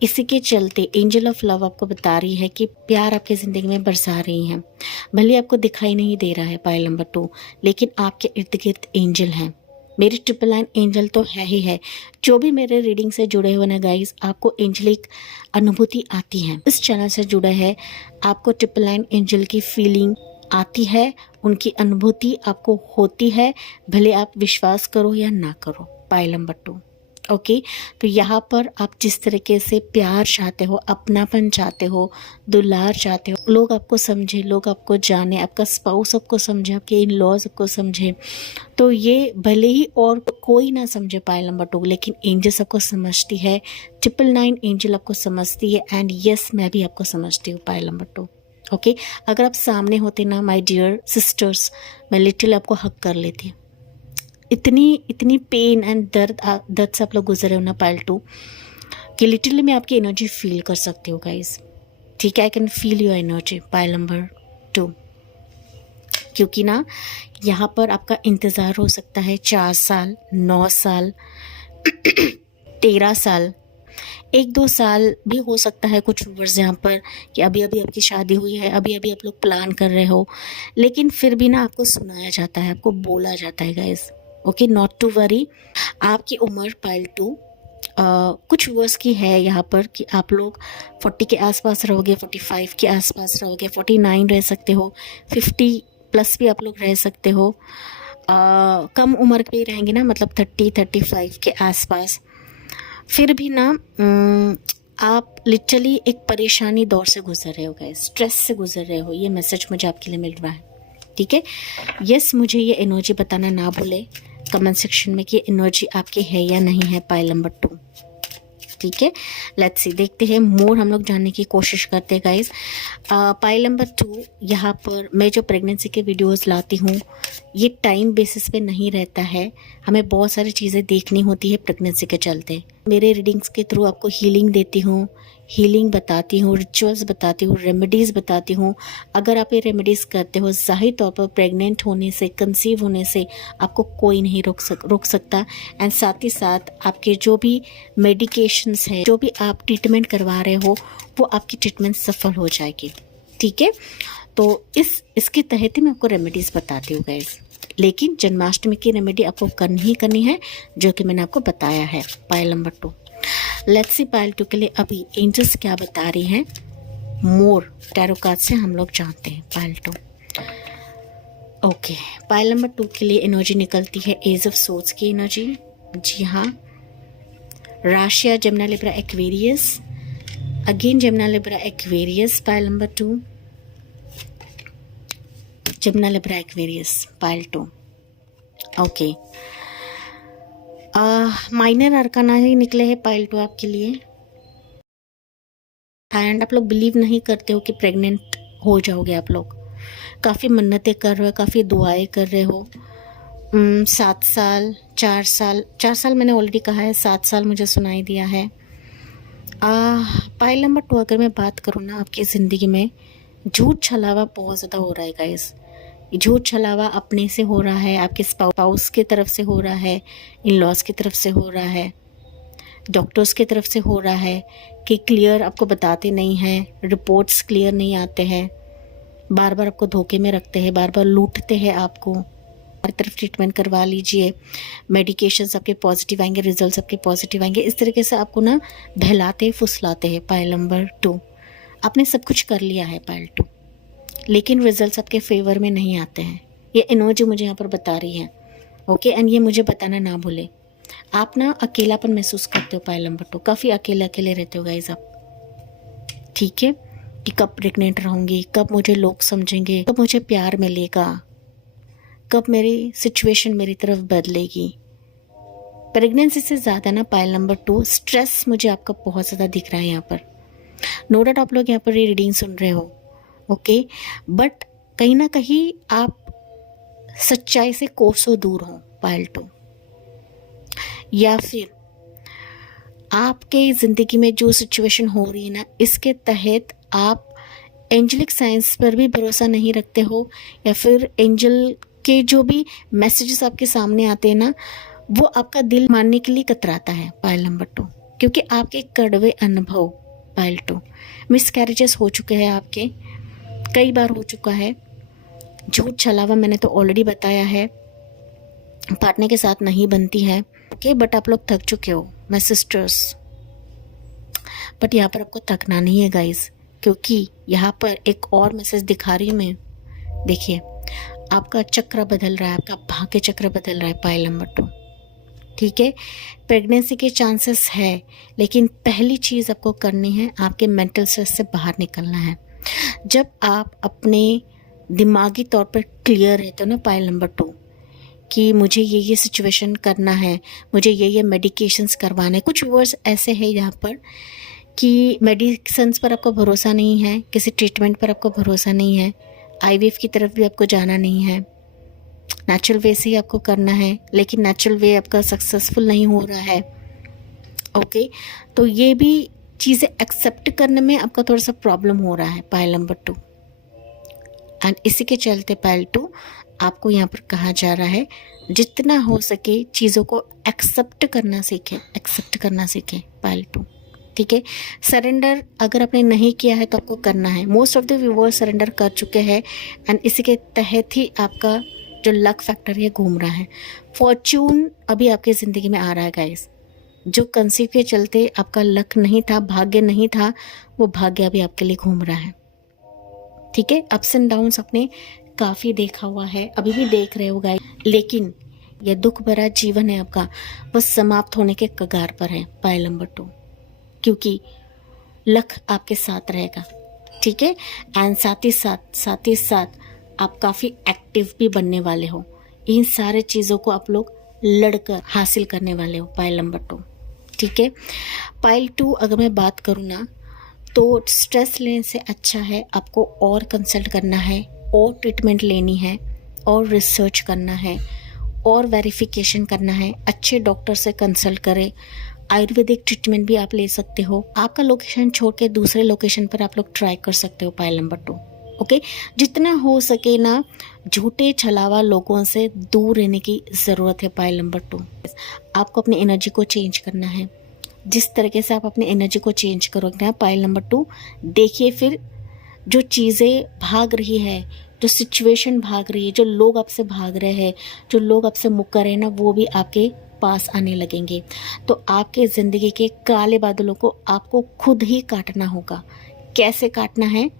इसी के चलते एंजल ऑफ लव आपको बता रही है कि प्यार आपकी ज़िंदगी में बरसा रही हैं। भले आपको दिखाई नहीं दे रहा है पाइल नंबर 2, लेकिन आपके इर्द गिर्द एंजल हैं। मेरी ट्रिपल लाइन एंजल तो है ही है। जो भी मेरे रीडिंग से जुड़े हुए ना गाइस, आपको एंजलिक अनुभूति आती है। इस चैनल से जुड़े हैं, आपको ट्रिपल लाइन एंजल की फीलिंग आती है, उनकी अनुभूति आपको होती है, भले आप विश्वास करो या ना करो। Pile number 2। ओके, तो यहाँ पर आप जिस तरीके से प्यार चाहते हो, अपनापन चाहते हो, दुलार चाहते हो, लोग आपको समझे, लोग आपको जाने, आपका स्पाउस आपको समझे, आपके इन लॉज आपको समझे, तो ये भले ही और कोई ना समझे पाइल नंबर 2, लेकिन एंजल्स आपको समझती है, 999 एंजल आपको समझती है, एंड यस मैं भी आपको समझती हूँ पाइल नंबर 2। ओके, अगर आप सामने होते ना माय डियर सिस्टर्स, मैं लिटरली आपको हक कर लेती। इतनी पेन एंड दर्द से आप लोग गुजरे हो ना पाइल 2, कि लिटरली मैं आपकी एनर्जी फील कर सकती हूँ गाइस। ठीक है, I can feel your energy pile number 2, क्योंकि ना यहाँ पर आपका इंतज़ार हो सकता है 4 साल, 9 साल, 13 साल, 1-2 साल भी हो सकता है कुछ व्यूअर्स यहाँ पर कि अभी अभी आपकी शादी हुई है, अभी अभी आप लोग प्लान कर रहे हो, लेकिन फिर भी ना आपको सुनाया जाता है, आपको बोला जाता है guys. Okay, not to worry. आपकी उम्र पाइल 2 कुछ वर्ष की है यहाँ पर कि आप लोग 40 के आसपास रहोगे, 45 के आसपास रहोगे, 49 रह सकते हो, 50 प्लस भी आप लोग रह सकते हो। कम उम्र के रहेंगे ना, मतलब 30-35 के आसपास। फिर भी ना आप लिटरली एक परेशानी दौर से गुजर रहे हो गाइस, स्ट्रेस से गुजर रहे हो, ये मैसेज मुझे आपके लिए मिल रहा है। ठीक है, यस मुझे ये एनर्जी बताना ना भूले कमेंट सेक्शन में कि ये एनर्जी आपकी है या नहीं है पाइल नंबर 2। ठीक है, लेट्स सी, देखते हैं मोर, हम लोग जानने की कोशिश करते हैं गाइस। पाइल नंबर 2, यहाँ पर मैं जो प्रेगनेंसी के वीडियोस लाती हूँ, ये टाइम बेसिस पे नहीं रहता है, हमें बहुत सारी चीज़ें देखनी होती है प्रेगनेंसी के चलते। मेरे रीडिंग्स के थ्रू आपको हीलिंग देती हूँ, हीलिंग बताती हूँ, रिचुअल्स बताती हूँ, रेमेडीज़ बताती हूँ। अगर आप ये रेमेडीज़ करते हो, ज़ाहिर तौर पर प्रेग्नेंट होने से, कंसीव होने से आपको कोई नहीं रोक सकता। एंड साथ ही साथ आपके जो भी मेडिकेशंस है, जो भी आप ट्रीटमेंट करवा रहे हो, वो आपकी ट्रीटमेंट सफल हो जाएगी। ठीक है, तो इसके तहत ही मैं आपको रेमेडीज़ बताती हूँ गाइस। लेकिन जन्माष्टमी की रेमेडी आपको करनी है, जो कि मैंने आपको बताया है pile number 2। Let's see pile 2 के लिए अभी एंजल्स क्या बता रही हैं, मोर टैरो कार्ड से हम लोग जानते हैं पाइल 2। ओके, पाइल नंबर 2 के लिए एनर्जी निकलती है एज ऑफ सोर्ड्स की एनर्जी। जी हाँ, राशिया Gemini Libra Aquarius, again Gemini Libra Aquarius pile number 2, Gemini Libra Aquarius pile 2। Okay, minor arcana ही निकले हैं पाइल 2 आपके लिए। एंड आप लोग बिलीव नहीं करते हो कि प्रेग्नेंट हो जाओगे। आप लोग काफ़ी मन्नतें कर रहे हो, काफ़ी दुआएं कर रहे हो। 7 साल, 4 साल मैंने ऑलरेडी कहा है, 7 साल मुझे सुनाई दिया है। पाइल नंबर 2 अगर मैं बात करूँ ना, आपकी ज़िंदगी में झूठ छलावा बहुत ज़्यादा हो रहा है गाइस। झूठ छलावा अपने से हो रहा है, आपके स्पाउस की तरफ से हो रहा है, इन लॉज की तरफ से हो रहा है, डॉक्टर्स की तरफ से हो रहा है कि क्लियर आपको बताते नहीं हैं, रिपोर्ट्स क्लियर नहीं आते हैं, बार बार आपको धोखे में रखते हैं, बार बार लूटते हैं आपको। हर तरफ ट्रीटमेंट करवा लीजिए, मेडिकेशंस आपके पॉजिटिव आएंगे, रिजल्ट्स आपके पॉजिटिव आएंगे, इस तरीके से आपको ना बहलाते फुसलाते हैं। पाइल नंबर 2, आपने सब कुछ कर लिया है पाइल 2, लेकिन रिजल्ट्स आपके फेवर में नहीं आते हैं। ये एनर्जी मुझे यहाँ पर बता रही है। ओके, एंड ये मुझे बताना ना भूले, आप ना अकेलापन महसूस करते हो पाइल नंबर 2, काफ़ी अकेले रहते हो गाइज आप। ठीक है, कि कब प्रेग्नेंट रहूँगी, कब मुझे लोग समझेंगे, कब मुझे प्यार मिलेगा, कब मेरी सिचुएशन मेरी तरफ बदलेगी। प्रेगनेंसी से ज़्यादा ना पाइल नंबर 2 स्ट्रेस मुझे आपका बहुत ज़्यादा दिख रहा है यहाँ पर। नो डाउट आप लोग यहाँ पर ये रीडिंग सुन रहे हो, ओके, बट कहीं ना कहीं आप सच्चाई से कोसों दूर हो पाइल 2, या फिर आपके ज़िंदगी में जो सिचुएशन हो रही है ना, इसके तहत आप एंजलिक साइंस पर भी भरोसा नहीं रखते हो, या फिर एंजल के जो भी मैसेजेस आपके सामने आते हैं ना, वो आपका दिल मानने के लिए कतराता है पाइल नंबर 2, क्योंकि आपके कड़वे अनुभव पाइल 2, मिसकैरेजेस हो चुके हैं आपके, कई बार हो चुका है। झूठ छलावा मैंने तो ऑलरेडी बताया है, पार्टनर के साथ नहीं बनती है, ओके, बट आप लोग थक चुके हो माय सिस्टर्स। बट यहाँ पर आपको थकना नहीं है गाइस, क्योंकि यहाँ पर एक और मैसेज दिखा रही हूँ मैं। देखिए, आपका चक्र बदल रहा है, आपका भाग्य चक्र बदल रहा है पाइल नंबर 2, ठीक है। प्रेगनेंसी के चांसेस है, लेकिन पहली चीज़ आपको करनी है, आपके मेंटल स्ट्रेस से बाहर निकलना है। जब आप अपने दिमागी तौर पर क्लियर रहते हो ना पाइल नंबर 2, कि मुझे ये सिचुएशन करना है, मुझे ये मेडिकेशंस करवाना है। कुछ वर्ड्स ऐसे हैं यहाँ पर कि मेडिसिन्स पर आपको भरोसा नहीं है, किसी ट्रीटमेंट पर आपको भरोसा नहीं है, आईवीएफ की तरफ भी आपको जाना नहीं है, नेचुरल वे से ही आपको करना है, लेकिन नेचुरल वे आपका सक्सेसफुल नहीं हो रहा है, ओके। तो ये भी चीज़ें एक्सेप्ट करने में आपका थोड़ा सा प्रॉब्लम हो रहा है पाइल नंबर 2, एंड इसी के चलते पाइल 2 आपको यहाँ पर कहा जा रहा है, जितना हो सके चीज़ों को एक्सेप्ट करना सीखें, एक्सेप्ट करना सीखें पाइल 2, ठीक है। सरेंडर अगर आपने नहीं किया है तो आपको करना है। Most of the viewers surrender कर चुके हैं, एंड इसी के तहत ही आपका जो लक फैक्टर है घूम रहा है। फॉर्च्यून अभी आपकी ज़िंदगी में आ रहा है गाइस। जो कंसीव के चलते आपका लक नहीं था, भाग्य नहीं था, वो भाग्य अभी आपके लिए घूम रहा है, ठीक है। अप्स एंड डाउन्स आपने काफ़ी देखा हुआ है, अभी भी देख रहे हो गाइस, लेकिन यह दुख भरा जीवन है आपका, वो समाप्त होने के कगार पर है पाइल नंबर 2, क्योंकि लक आपके साथ रहेगा, ठीक है। एंड साथ ही साथ आप काफ़ी एक्टिव भी बनने वाले हो। इन सारे चीज़ों को आप लोग लड़कर हासिल करने वाले हो पाइल नंबर 2, ठीक है। पाइल 2 अगर मैं बात करूँ ना, तो स्ट्रेस लेने से अच्छा है आपको और कंसल्ट करना है, और ट्रीटमेंट लेनी है, और रिसर्च करना है, और वेरिफिकेशन करना है। अच्छे डॉक्टर से कंसल्ट करें। आयुर्वेदिक ट्रीटमेंट भी आप ले सकते हो। आपका लोकेशन छोड़ के दूसरे लोकेशन पर आप लोग ट्राई कर सकते हो पाइल नंबर 2, ओके। जितना हो सके ना, झूठे छलावा लोगों से दूर रहने की ज़रूरत है पाइल नंबर 2। आपको अपनी एनर्जी को चेंज करना है। जिस तरीके से आप अपनी एनर्जी को चेंज करोगे ना पाइल नंबर 2, देखिए फिर जो चीज़ें भाग रही है, जो सिचुएशन भाग रही है, जो लोग आपसे भाग रहे हैं, जो लोग आपसे मुकर रहे हैं ना, वो भी आपके पास आने लगेंगे। तो आपके ज़िंदगी के काले बादलों को आपको खुद ही काटना होगा। कैसे काटना है?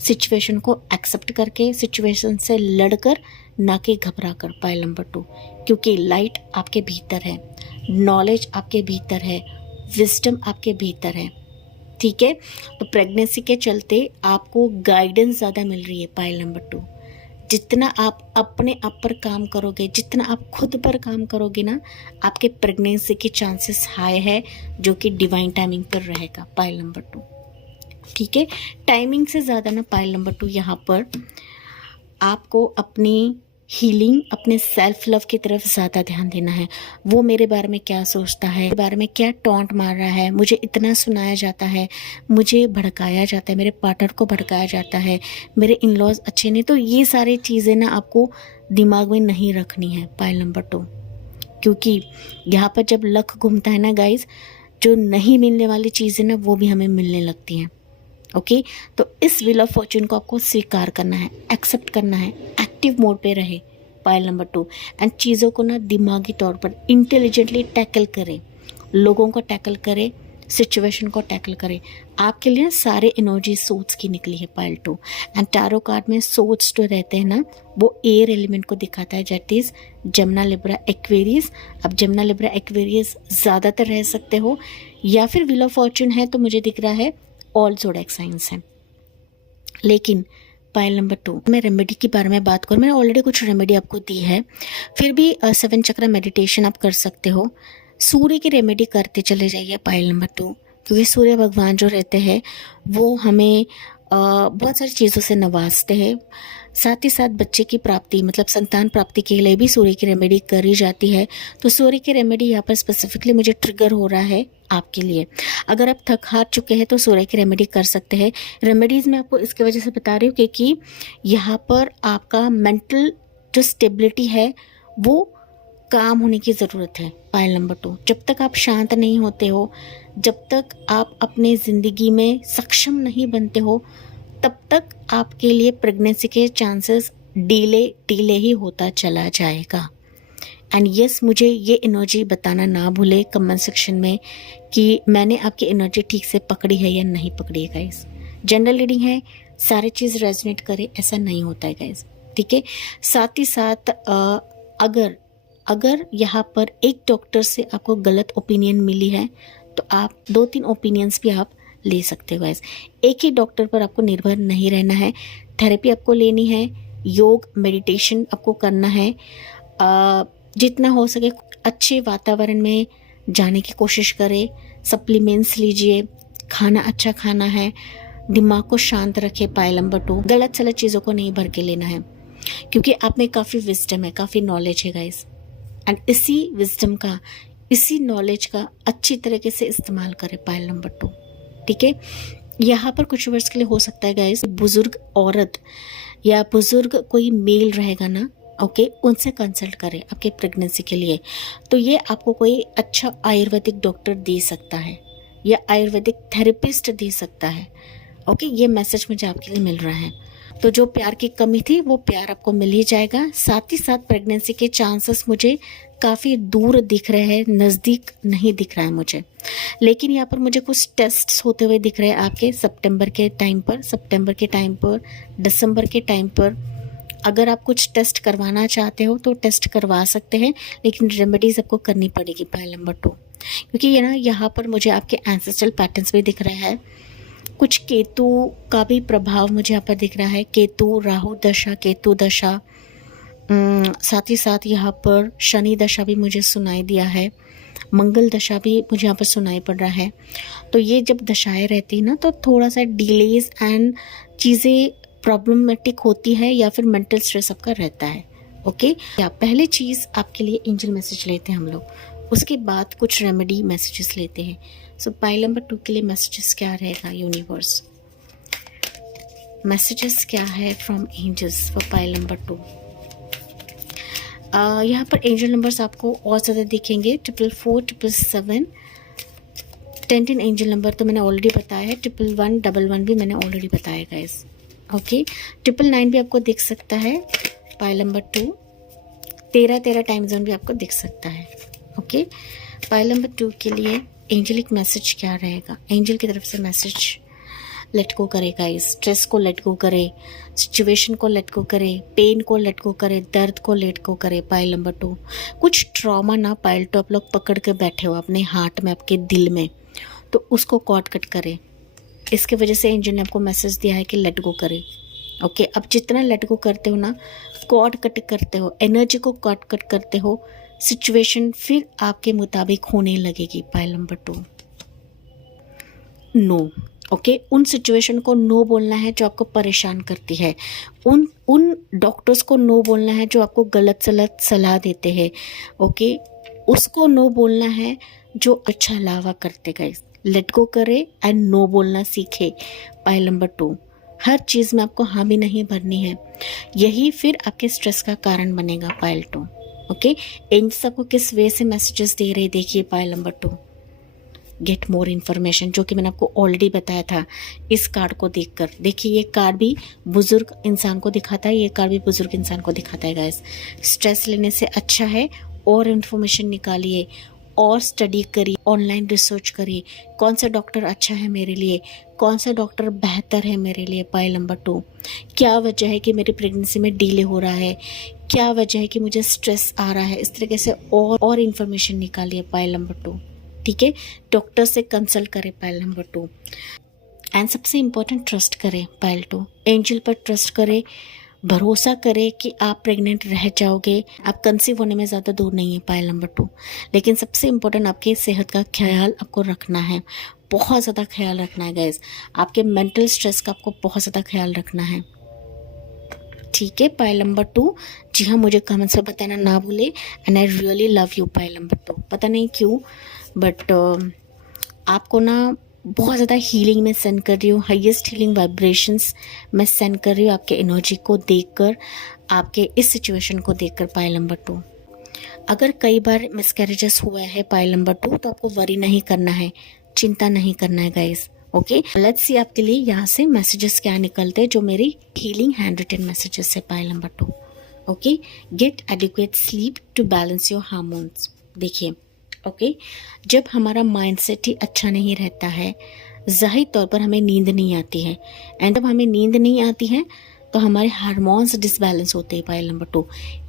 सिचुएशन को एक्सेप्ट करके, सिचुएशन से लड़कर, ना कि घबरा कर पाइल नंबर 2, क्योंकि लाइट आपके भीतर है, नॉलेज आपके भीतर है, विजडम आपके भीतर है, ठीक है। तो प्रेगनेंसी के चलते आपको गाइडेंस ज़्यादा मिल रही है पाइल नंबर 2। जितना आप अपने आप पर काम करोगे, जितना आप खुद पर काम करोगे ना, आपके प्रेगनेंसी के चांसेस हाई है, जो कि डिवाइन टाइमिंग पर रहेगा पाइल नंबर 2, ठीक है। टाइमिंग से ज़्यादा ना पाइल नंबर 2 यहाँ पर आपको अपनी हीलिंग, अपने सेल्फ लव की तरफ ज़्यादा ध्यान देना है। वो मेरे बारे में क्या सोचता है, मेरे बारे में क्या टॉन्ट मार रहा है, मुझे इतना सुनाया जाता है, मुझे भड़काया जाता है, मेरे पार्टनर को भड़काया जाता है, मेरे इन लॉज अच्छे नहीं। तो ये सारी चीज़ें ना आपको दिमाग में नहीं रखनी है पाइल नंबर 2, क्योंकि यहाँ पर जब लक घूमता है ना गाइज, जो नहीं मिलने वाली चीज़ें ना वो भी हमें मिलने लगती हैं, ओके। तो इस व्हील ऑफ फॉर्च्यून को आपको स्वीकार करना है, एक्सेप्ट करना है, एक्टिव मोड पे रहे पाइल नंबर 2, एंड चीज़ों को ना दिमागी तौर पर इंटेलिजेंटली टैकल करें, लोगों को टैकल करें, सिचुएशन को टैकल करें। आपके लिए सारे एनर्जी सोर्स की निकली है पाइल 2, एंड टैरो कार्ड में सोर्स जो रहते हैं ना, वो एयर एलिमेंट को दिखाता है, that is Jamuna, Libra, Aquarius. अब जमुना, लिब्रा, एक्वेरियस ज़्यादातर रह सकते हो, या फिर व्हील ऑफ फॉर्च्यून है तो मुझे दिख रहा है ऑल ज़ोडिएक साइंस हैं। लेकिन पायल नंबर 2, मैं रेमेडी के बारे में बात करूँ, मैंने ऑलरेडी कुछ रेमेडी आपको दी है, फिर भी 7 चक्र मेडिटेशन आप कर सकते हो। सूर्य की रेमेडी करते चले जाइए पायल नंबर 2, क्योंकि सूर्य भगवान जो रहते हैं वो हमें बहुत सारी चीज़ों से नवाजते हैं। साथ ही साथ बच्चे की प्राप्ति मतलब संतान प्राप्ति के लिए भी सूर्य की रेमेडी करी जाती है। तो सूर्य की रेमेडी यहाँ पर स्पेसिफिकली मुझे ट्रिगर हो रहा है आपके लिए। अगर आप थक हार चुके हैं तो सूर्य की रेमेडी कर सकते हैं। रेमेडीज़ मैं आपको इसके वजह से बता रही हूँ क्योंकि यहाँ पर आपका मेंटल जो स्टेबिलिटी है वो काम होने की ज़रूरत है। पायल नंबर 2, जब तक आप शांत नहीं होते हो, जब तक आप अपने ज़िंदगी में सक्षम नहीं बनते हो, तब तक आपके लिए प्रेगनेंसी के चांसेस डिले ही होता चला जाएगा। एंड यस, मुझे ये एनर्जी बताना ना भूले कमेंट सेक्शन में कि मैंने आपकी एनर्जी ठीक से पकड़ी है या नहीं पकड़ी है गाइस। जनरल रीडिंग है, सारी चीज़ रेजोनेट करे ऐसा नहीं होता है गाइस, ठीक है। साथ ही साथ अगर यहाँ पर एक डॉक्टर से आपको गलत ओपिनियन मिली है तो आप 2-3 ओपिनियंस भी आप ले सकते हो गाइस। एक ही डॉक्टर पर आपको निर्भर नहीं रहना है। थेरेपी आपको लेनी है, योग मेडिटेशन आपको करना है, जितना हो सके अच्छे वातावरण में जाने की कोशिश करें, सप्लीमेंट्स लीजिए, खाना अच्छा खाना है, दिमाग को शांत रखे। पायल नंबर 2, गलत सलत चीज़ों को नहीं भर के लेना है, क्योंकि आप में काफ़ी विजडम है, काफ़ी नॉलेज है गाइस। एंड इसी विजडम का, इसी नॉलेज का अच्छी तरीके से इस्तेमाल करें पायल नंबर 2, ठीक है। यहाँ पर कुछ वर्ष के लिए हो सकता है गाइस, बुजुर्ग औरत या बुजुर्ग कोई मेल रहेगा ना, ओके, उनसे कंसल्ट करें आपके प्रेगनेंसी के लिए। तो ये आपको कोई अच्छा आयुर्वेदिक डॉक्टर दे सकता है या आयुर्वेदिक थेरेपिस्ट दे सकता है, ओके। ये मैसेज मुझे आपके लिए मिल रहा है। तो जो प्यार की कमी थी वो प्यार आपको मिल ही जाएगा। साथ ही साथ प्रेगनेंसी के चांसेस मुझे काफ़ी दूर दिख रहे हैं, नज़दीक नहीं दिख रहा है मुझे। लेकिन यहाँ पर मुझे कुछ टेस्ट्स होते हुए दिख रहे हैं आपके सितंबर के टाइम पर, दिसंबर के टाइम पर। अगर आप कुछ टेस्ट करवाना चाहते हो तो टेस्ट करवा सकते हैं, लेकिन रेमेडीज़ आपको करनी पड़ेगी पायल नंबर 2, क्योंकि ये ना यहाँ पर मुझे आपके एंसेस्ट्रल पैटर्न्स भी दिख रहे हैं। कुछ केतु का भी प्रभाव मुझे यहाँ पर दिख रहा है, केतु राहु दशा, केतु दशा, साथ ही साथ यहाँ पर शनि दशा भी मुझे सुनाई दिया है, मंगल दशा भी मुझे यहाँ पर सुनाई पड़ रहा है। तो ये जब दशाएं रहती है ना तो थोड़ा सा डिलेज एंड चीज़ें प्रॉब्लमेटिक होती है या फिर मेंटल स्ट्रेस आपका रहता है, ओके। या पहले चीज़ आपके लिए एंजल मैसेज लेते हैं हम लोग, उसके बाद कुछ रेमेडी मैसेजेस लेते हैं। सो पायल नंबर 2 के लिए मैसेजेस क्या रहेगा यूनिवर्स, मैसेजेस क्या है from angels for pile number 2। यहाँ पर एंजल नंबर्स आपको और ज़्यादा दिखेंगे, 444, 777, 10 एंजल नंबर तो मैंने ऑलरेडी बताया है, 111, 11 भी मैंने ऑलरेडी बताया गाइस, ओके। 999 भी आपको दिख सकता है पायल नंबर 2, 13 टाइम जोन भी आपको दिख सकता है, ओके। पायल नंबर 2 के लिए एंजलिक मैसेज क्या रहेगा, एंजल की तरफ से मैसेज लेट गो करेगा, इस स्ट्रेस को लेट गो करे, सिचुएशन को लेट गो करे, पेन को लेट गो करे, दर्द को लेट गो करे। पायल नंबर 2, कुछ ट्रॉमा ना पायल तो आप लोग पकड़ के बैठे हो अपने हार्ट में, आपके दिल में, तो उसको कॉट कट करे। इसके वजह से एंजल ने आपको मैसेज दिया है कि लेट गो करे, ओके। अब जितना लेट गो करते हो ना, कॉट कट करते हो, एनर्जी को कॉट कट करते हो, सिचुएशन फिर आपके मुताबिक होने लगेगी। Pile number 2, no, okay. उन सिचुएशन को नो बोलना है जो आपको परेशान करती है, उन डॉक्टर्स को नो बोलना है जो आपको गलत सलत सलाह देते हैं, ओके। उसको नो बोलना है जो अच्छा लावा करते गए। लेट गो करे एंड नो बोलना सीखे पायल नंबर 2। हर चीज़ में आपको हामी नहीं भरनी है, यही फिर आपके स्ट्रेस का कारण बनेगा पायल 2, ओके। एंजल्स आपको किस वे से मैसेजेस दे रहे देखिए पायल नंबर 2। गेट मोर इन्फॉर्मेशन, जो कि मैंने आपको ऑलरेडी बताया था इस कार्ड को देखकर। देखिए ये कार्ड भी बुजुर्ग इंसान को दिखाता है, ये कार्ड भी बुजुर्ग इंसान को दिखाता है गाइस। स्ट्रेस लेने से अच्छा है और इन्फॉर्मेशन निकालिए और स्टडी करिए, ऑनलाइन रिसर्च करिए, कौन सा डॉक्टर अच्छा है मेरे लिए, कौन सा डॉक्टर बेहतर है मेरे लिए। पायल नंबर 2, क्या वजह है कि मेरी प्रेगनेंसी में डिले हो रहा है, क्या वजह है कि मुझे स्ट्रेस आ रहा है, इस तरीके से और इन्फॉर्मेशन निकालिए पायल नंबर 2, ठीक है। डॉक्टर से कंसल्ट करें पायल नंबर 2। एंड सबसे इम्पोर्टेंट, ट्रस्ट करें पायल 2, एंजल पर ट्रस्ट करें, भरोसा करें कि आप प्रेग्नेंट रह जाओगे, आप कंसीव होने में ज़्यादा दूर नहीं है पायल नंबर 2। लेकिन सबसे इम्पोर्टेंट आपकी सेहत का ख्याल आपको रखना है, बहुत ज़्यादा ख्याल रखना है गाइस, आपके मेंटल स्ट्रेस का आपको बहुत ज़्यादा ख्याल रखना है, ठीक है पायल नंबर 2। जी हाँ, मुझे कमेंट्स में बताना ना भूले। And I really love you Payal number 2। पता नहीं क्यों बट आपको ना बहुत ज़्यादा हीलिंग में सेंड कर रही हूँ, हाईएस्ट हीलिंग वाइब्रेशंस मैं सेंड कर रही हूँ आपके एनर्जी को देखकर, आपके इस सिचुएशन को देखकर पायल नंबर 2। अगर कई बार मिसकैरेजेस हुआ है पायल नंबर 2 तो आपको वरी नहीं करना है, चिंता नहीं करना है गाइस। ओके, लेट्स सी आपके लिए यहाँ से मैसेजेस क्या निकलते हैं जो मेरी हीलिंग हैंड रिटन मैसेजेस है pile number 2। Okay, get adequate sleep to balance your hormones. देखिए ओके, जब हमारा माइंडसेट ही अच्छा नहीं रहता है, ज़ाहिर तौर पर हमें नींद नहीं आती है, एंड जब हमें नींद नहीं आती है तो हमारे हार्मोन्स डिसबैलेंस होते हैं पायल नंबर 2।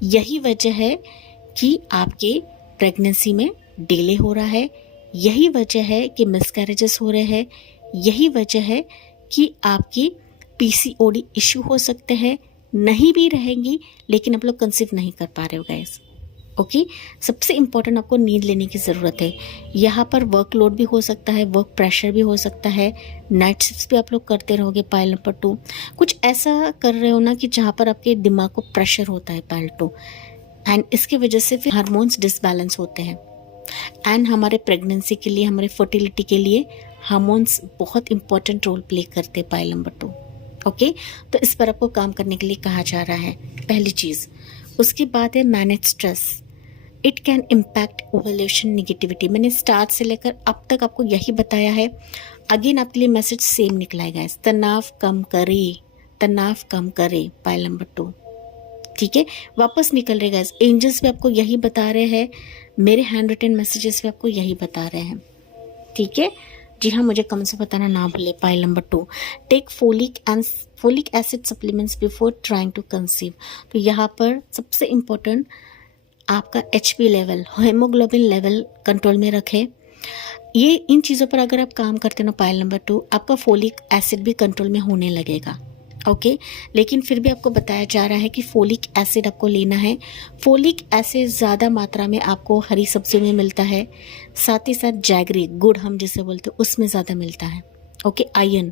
यही वजह है कि आपके प्रेगनेंसी में डिले हो रहा है, यही वजह है कि मिसकैरेजेस हो रहे हैं, यही वजह है कि आपकी पीसीओडी इश्यू हो सकते हैं, नहीं भी रहेंगी लेकिन आप लोग कंसीव नहीं कर पा रहे हो गाइस। ओके, सबसे इम्पोर्टेंट आपको नींद लेने की ज़रूरत है। यहाँ पर वर्कलोड भी हो सकता है, वर्क प्रेशर भी हो सकता है, नाइट शिफ्ट्स भी आप लोग करते रहोगे पायल नंबर 2। कुछ ऐसा कर रहे हो ना कि जहाँ पर आपके दिमाग को प्रेशर होता है पायल 2, एंड इसकी वजह से फिर हार्मोन्स डिसबैलेंस होते हैं। एंड हमारे प्रेगनेंसी के लिए, हमारे फर्टिलिटी के लिए हार्मोन्स बहुत इंपॉर्टेंट रोल प्ले करते हैं पायल नंबर 2। ओके, तो इस पर आपको काम करने के लिए कहा जा रहा है, पहली चीज़। उसके बाद है manage stress, it can impact ovulation negativity. मैंने स्टार्ट से लेकर अब तक आपको यही बताया है, अगेन आपके लिए मैसेज सेम निकला है गाइस, तनाव कम करे, तनाव कम करे पायल नंबर 2, ठीक है, वापस निकल रहे गाइस। एंजल्स भी आपको यही बता रहे हैं, मेरे हैंड रिटन मैसेजेस भी आपको यही बता रहे हैं, ठीक है। जी हाँ, मुझे कमेंट से बताना ना भूले pile number 2। Take folic acid supplements before trying to conceive. तो यहाँ पर सबसे इम्पोर्टेंट आपका HP level, haemoglobin level control में रखें। ये इन चीज़ों पर अगर आप काम करते हो ना पायल नंबर 2, आपका फोलिक एसिड भी कंट्रोल में होने लगेगा। ओके, लेकिन फिर भी आपको बताया जा रहा है कि फोलिक एसिड आपको लेना है। फोलिक एसिड ज़्यादा मात्रा में आपको हरी सब्जियों में मिलता है, साथ ही साथ जैगरी, गुड़ हम जिसे बोलते हैं, उसमें ज़्यादा मिलता है। ओके, आयरन,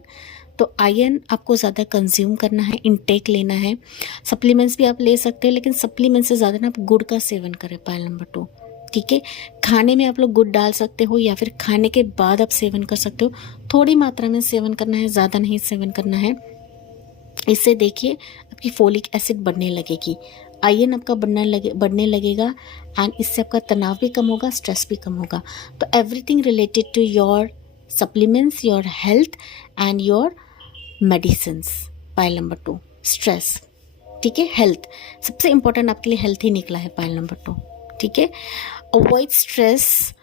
तो आयरन आपको ज़्यादा कंज्यूम करना है, इनटेक लेना है। सप्लीमेंट्स भी आप ले सकते हो, लेकिन सप्लीमेंट से ज़्यादा ना आप गुड़ का सेवन करें पायल नंबर 2, ठीक है। खाने में आप लोग गुड़ डाल सकते हो या फिर खाने के बाद आप सेवन कर सकते हो, थोड़ी मात्रा में सेवन करना है, ज़्यादा नहीं सेवन करना है। इससे देखिए आपकी फोलिक एसिड बढ़ने लगेगी, आयरन आपका बढ़ने लगेगा, एंड इससे आपका तनाव भी कम होगा, स्ट्रेस भी कम होगा। तो everything related to your supplements, your health and your medicines pile number 2, stress, ठीक है, हेल्थ सबसे इंपॉर्टेंट आपके लिए हेल्थ ही निकला है पायल नंबर 2, ठीक है। Avoid stress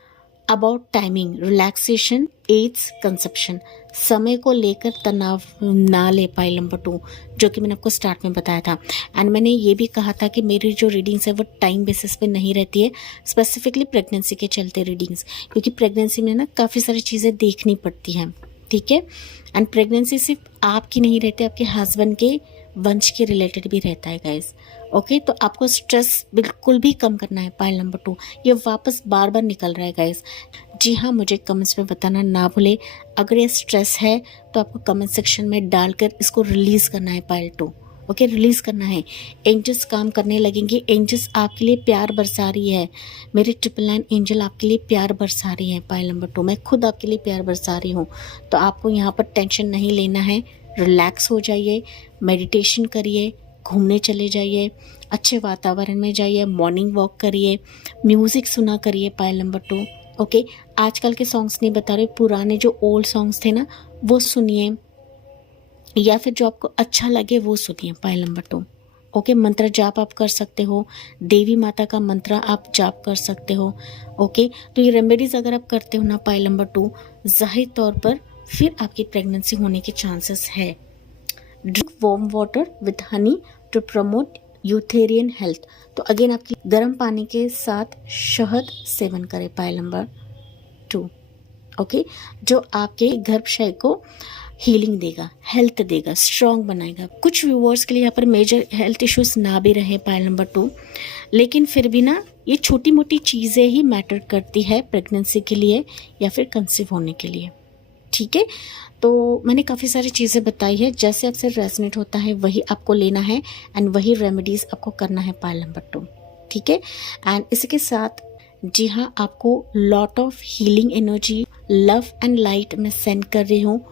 about timing, relaxation aids conception. समय को लेकर तनाव ना ले पायल नंबर 2, जो कि मैंने आपको स्टार्ट में बताया था। एंड मैंने ये भी कहा था कि मेरी जो रीडिंग्स है वो टाइम बेसिस पे नहीं रहती है, स्पेसिफिकली प्रेगनेंसी के चलते रीडिंग्स, क्योंकि प्रेगनेंसी में ना काफ़ी सारी चीज़ें देखनी पड़ती हैं, ठीक है। एंड प्रेगनेंसी सिर्फ आपकी नहीं रहती, आपके हस्बैंड के वंश के रिलेटेड भी रहता है गाइस। ओके, तो आपको स्ट्रेस बिल्कुल भी कम करना है पायल नंबर 2। ये वापस बार बार निकल रहा है गाइस। जी हाँ, मुझे कमेंट्स में बताना ना भूले, अगर ये स्ट्रेस है तो आपको कमेंट सेक्शन में डालकर इसको रिलीज़ करना है पायल 2। ओके, रिलीज़ करना है। एंजल्स काम करने लगेंगे, एंजल्स आपके लिए प्यार बरसा रही है, मेरे 999 एंजल आपके लिए प्यार बरसा रही है पायल नंबर 2। मैं खुद आपके लिए प्यार बरसा रही हूँ, तो आपको यहाँ पर टेंशन नहीं लेना है, रिलैक्स हो जाइए, मेडिटेशन करिए, घूमने चले जाइए, अच्छे वातावरण में जाइए, मॉर्निंग वॉक करिए, म्यूज़िक सुना करिए पायल नंबर 2। ओके, आजकल के सॉन्ग्स नहीं बता रहे, पुराने जो ओल्ड सॉन्ग्स थे ना वो सुनिए, या फिर जो आपको अच्छा लगे वो सुनिए पायल नंबर 2। ओके, मंत्र जाप आप कर सकते हो, देवी माता का मंत्र आप जाप कर सकते हो। ओके, तो ये रेमेडीज़ अगर आप करते हो ना पायल नंबर 2, जाहिर तौर पर फिर आपकी प्रेगनेंसी होने के चांसेस है। Drink warm water with honey to promote uterine health. तो अगेन आपकी गर्म पानी के साथ शहद सेवन करें पायल नंबर 2। ओके, जो आपके गर्भाशय को हीलिंग देगा, हेल्थ देगा, स्ट्रॉन्ग बनाएगा। कुछ व्यूअर्स के लिए यहाँ पर मेजर हेल्थ इश्यूज ना भी रहे पायल नंबर 2, लेकिन फिर भी ना ये छोटी मोटी चीज़ें ही मैटर करती है प्रेगनेंसी के लिए या फिर कंसीव होने के लिए। ठीक है, तो मैंने काफ़ी सारी चीज़ें बताई है, जैसे आपसे रेजोनेट होता है वही आपको लेना है एंड वही रेमेडीज़ आपको करना है पायल नंबर 2। ठीक है, एंड इसके साथ जी हाँ, आपको lot of healing energy, love and light मैं सेंड कर रही हूँ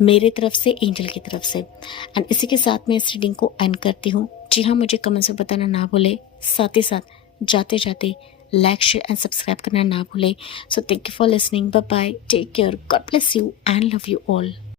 मेरे तरफ से, एंजल की तरफ से। एंड इसी के साथ मैं इस रीडिंग को एंड करती हूँ। जी हाँ, मुझे कमेंट्स में बताना ना भूले, साथ ही साथ जाते जाते लाइक शेयर एंड सब्सक्राइब करना ना भूले। So thank you for listening, bye bye, take care, God bless you and love you all.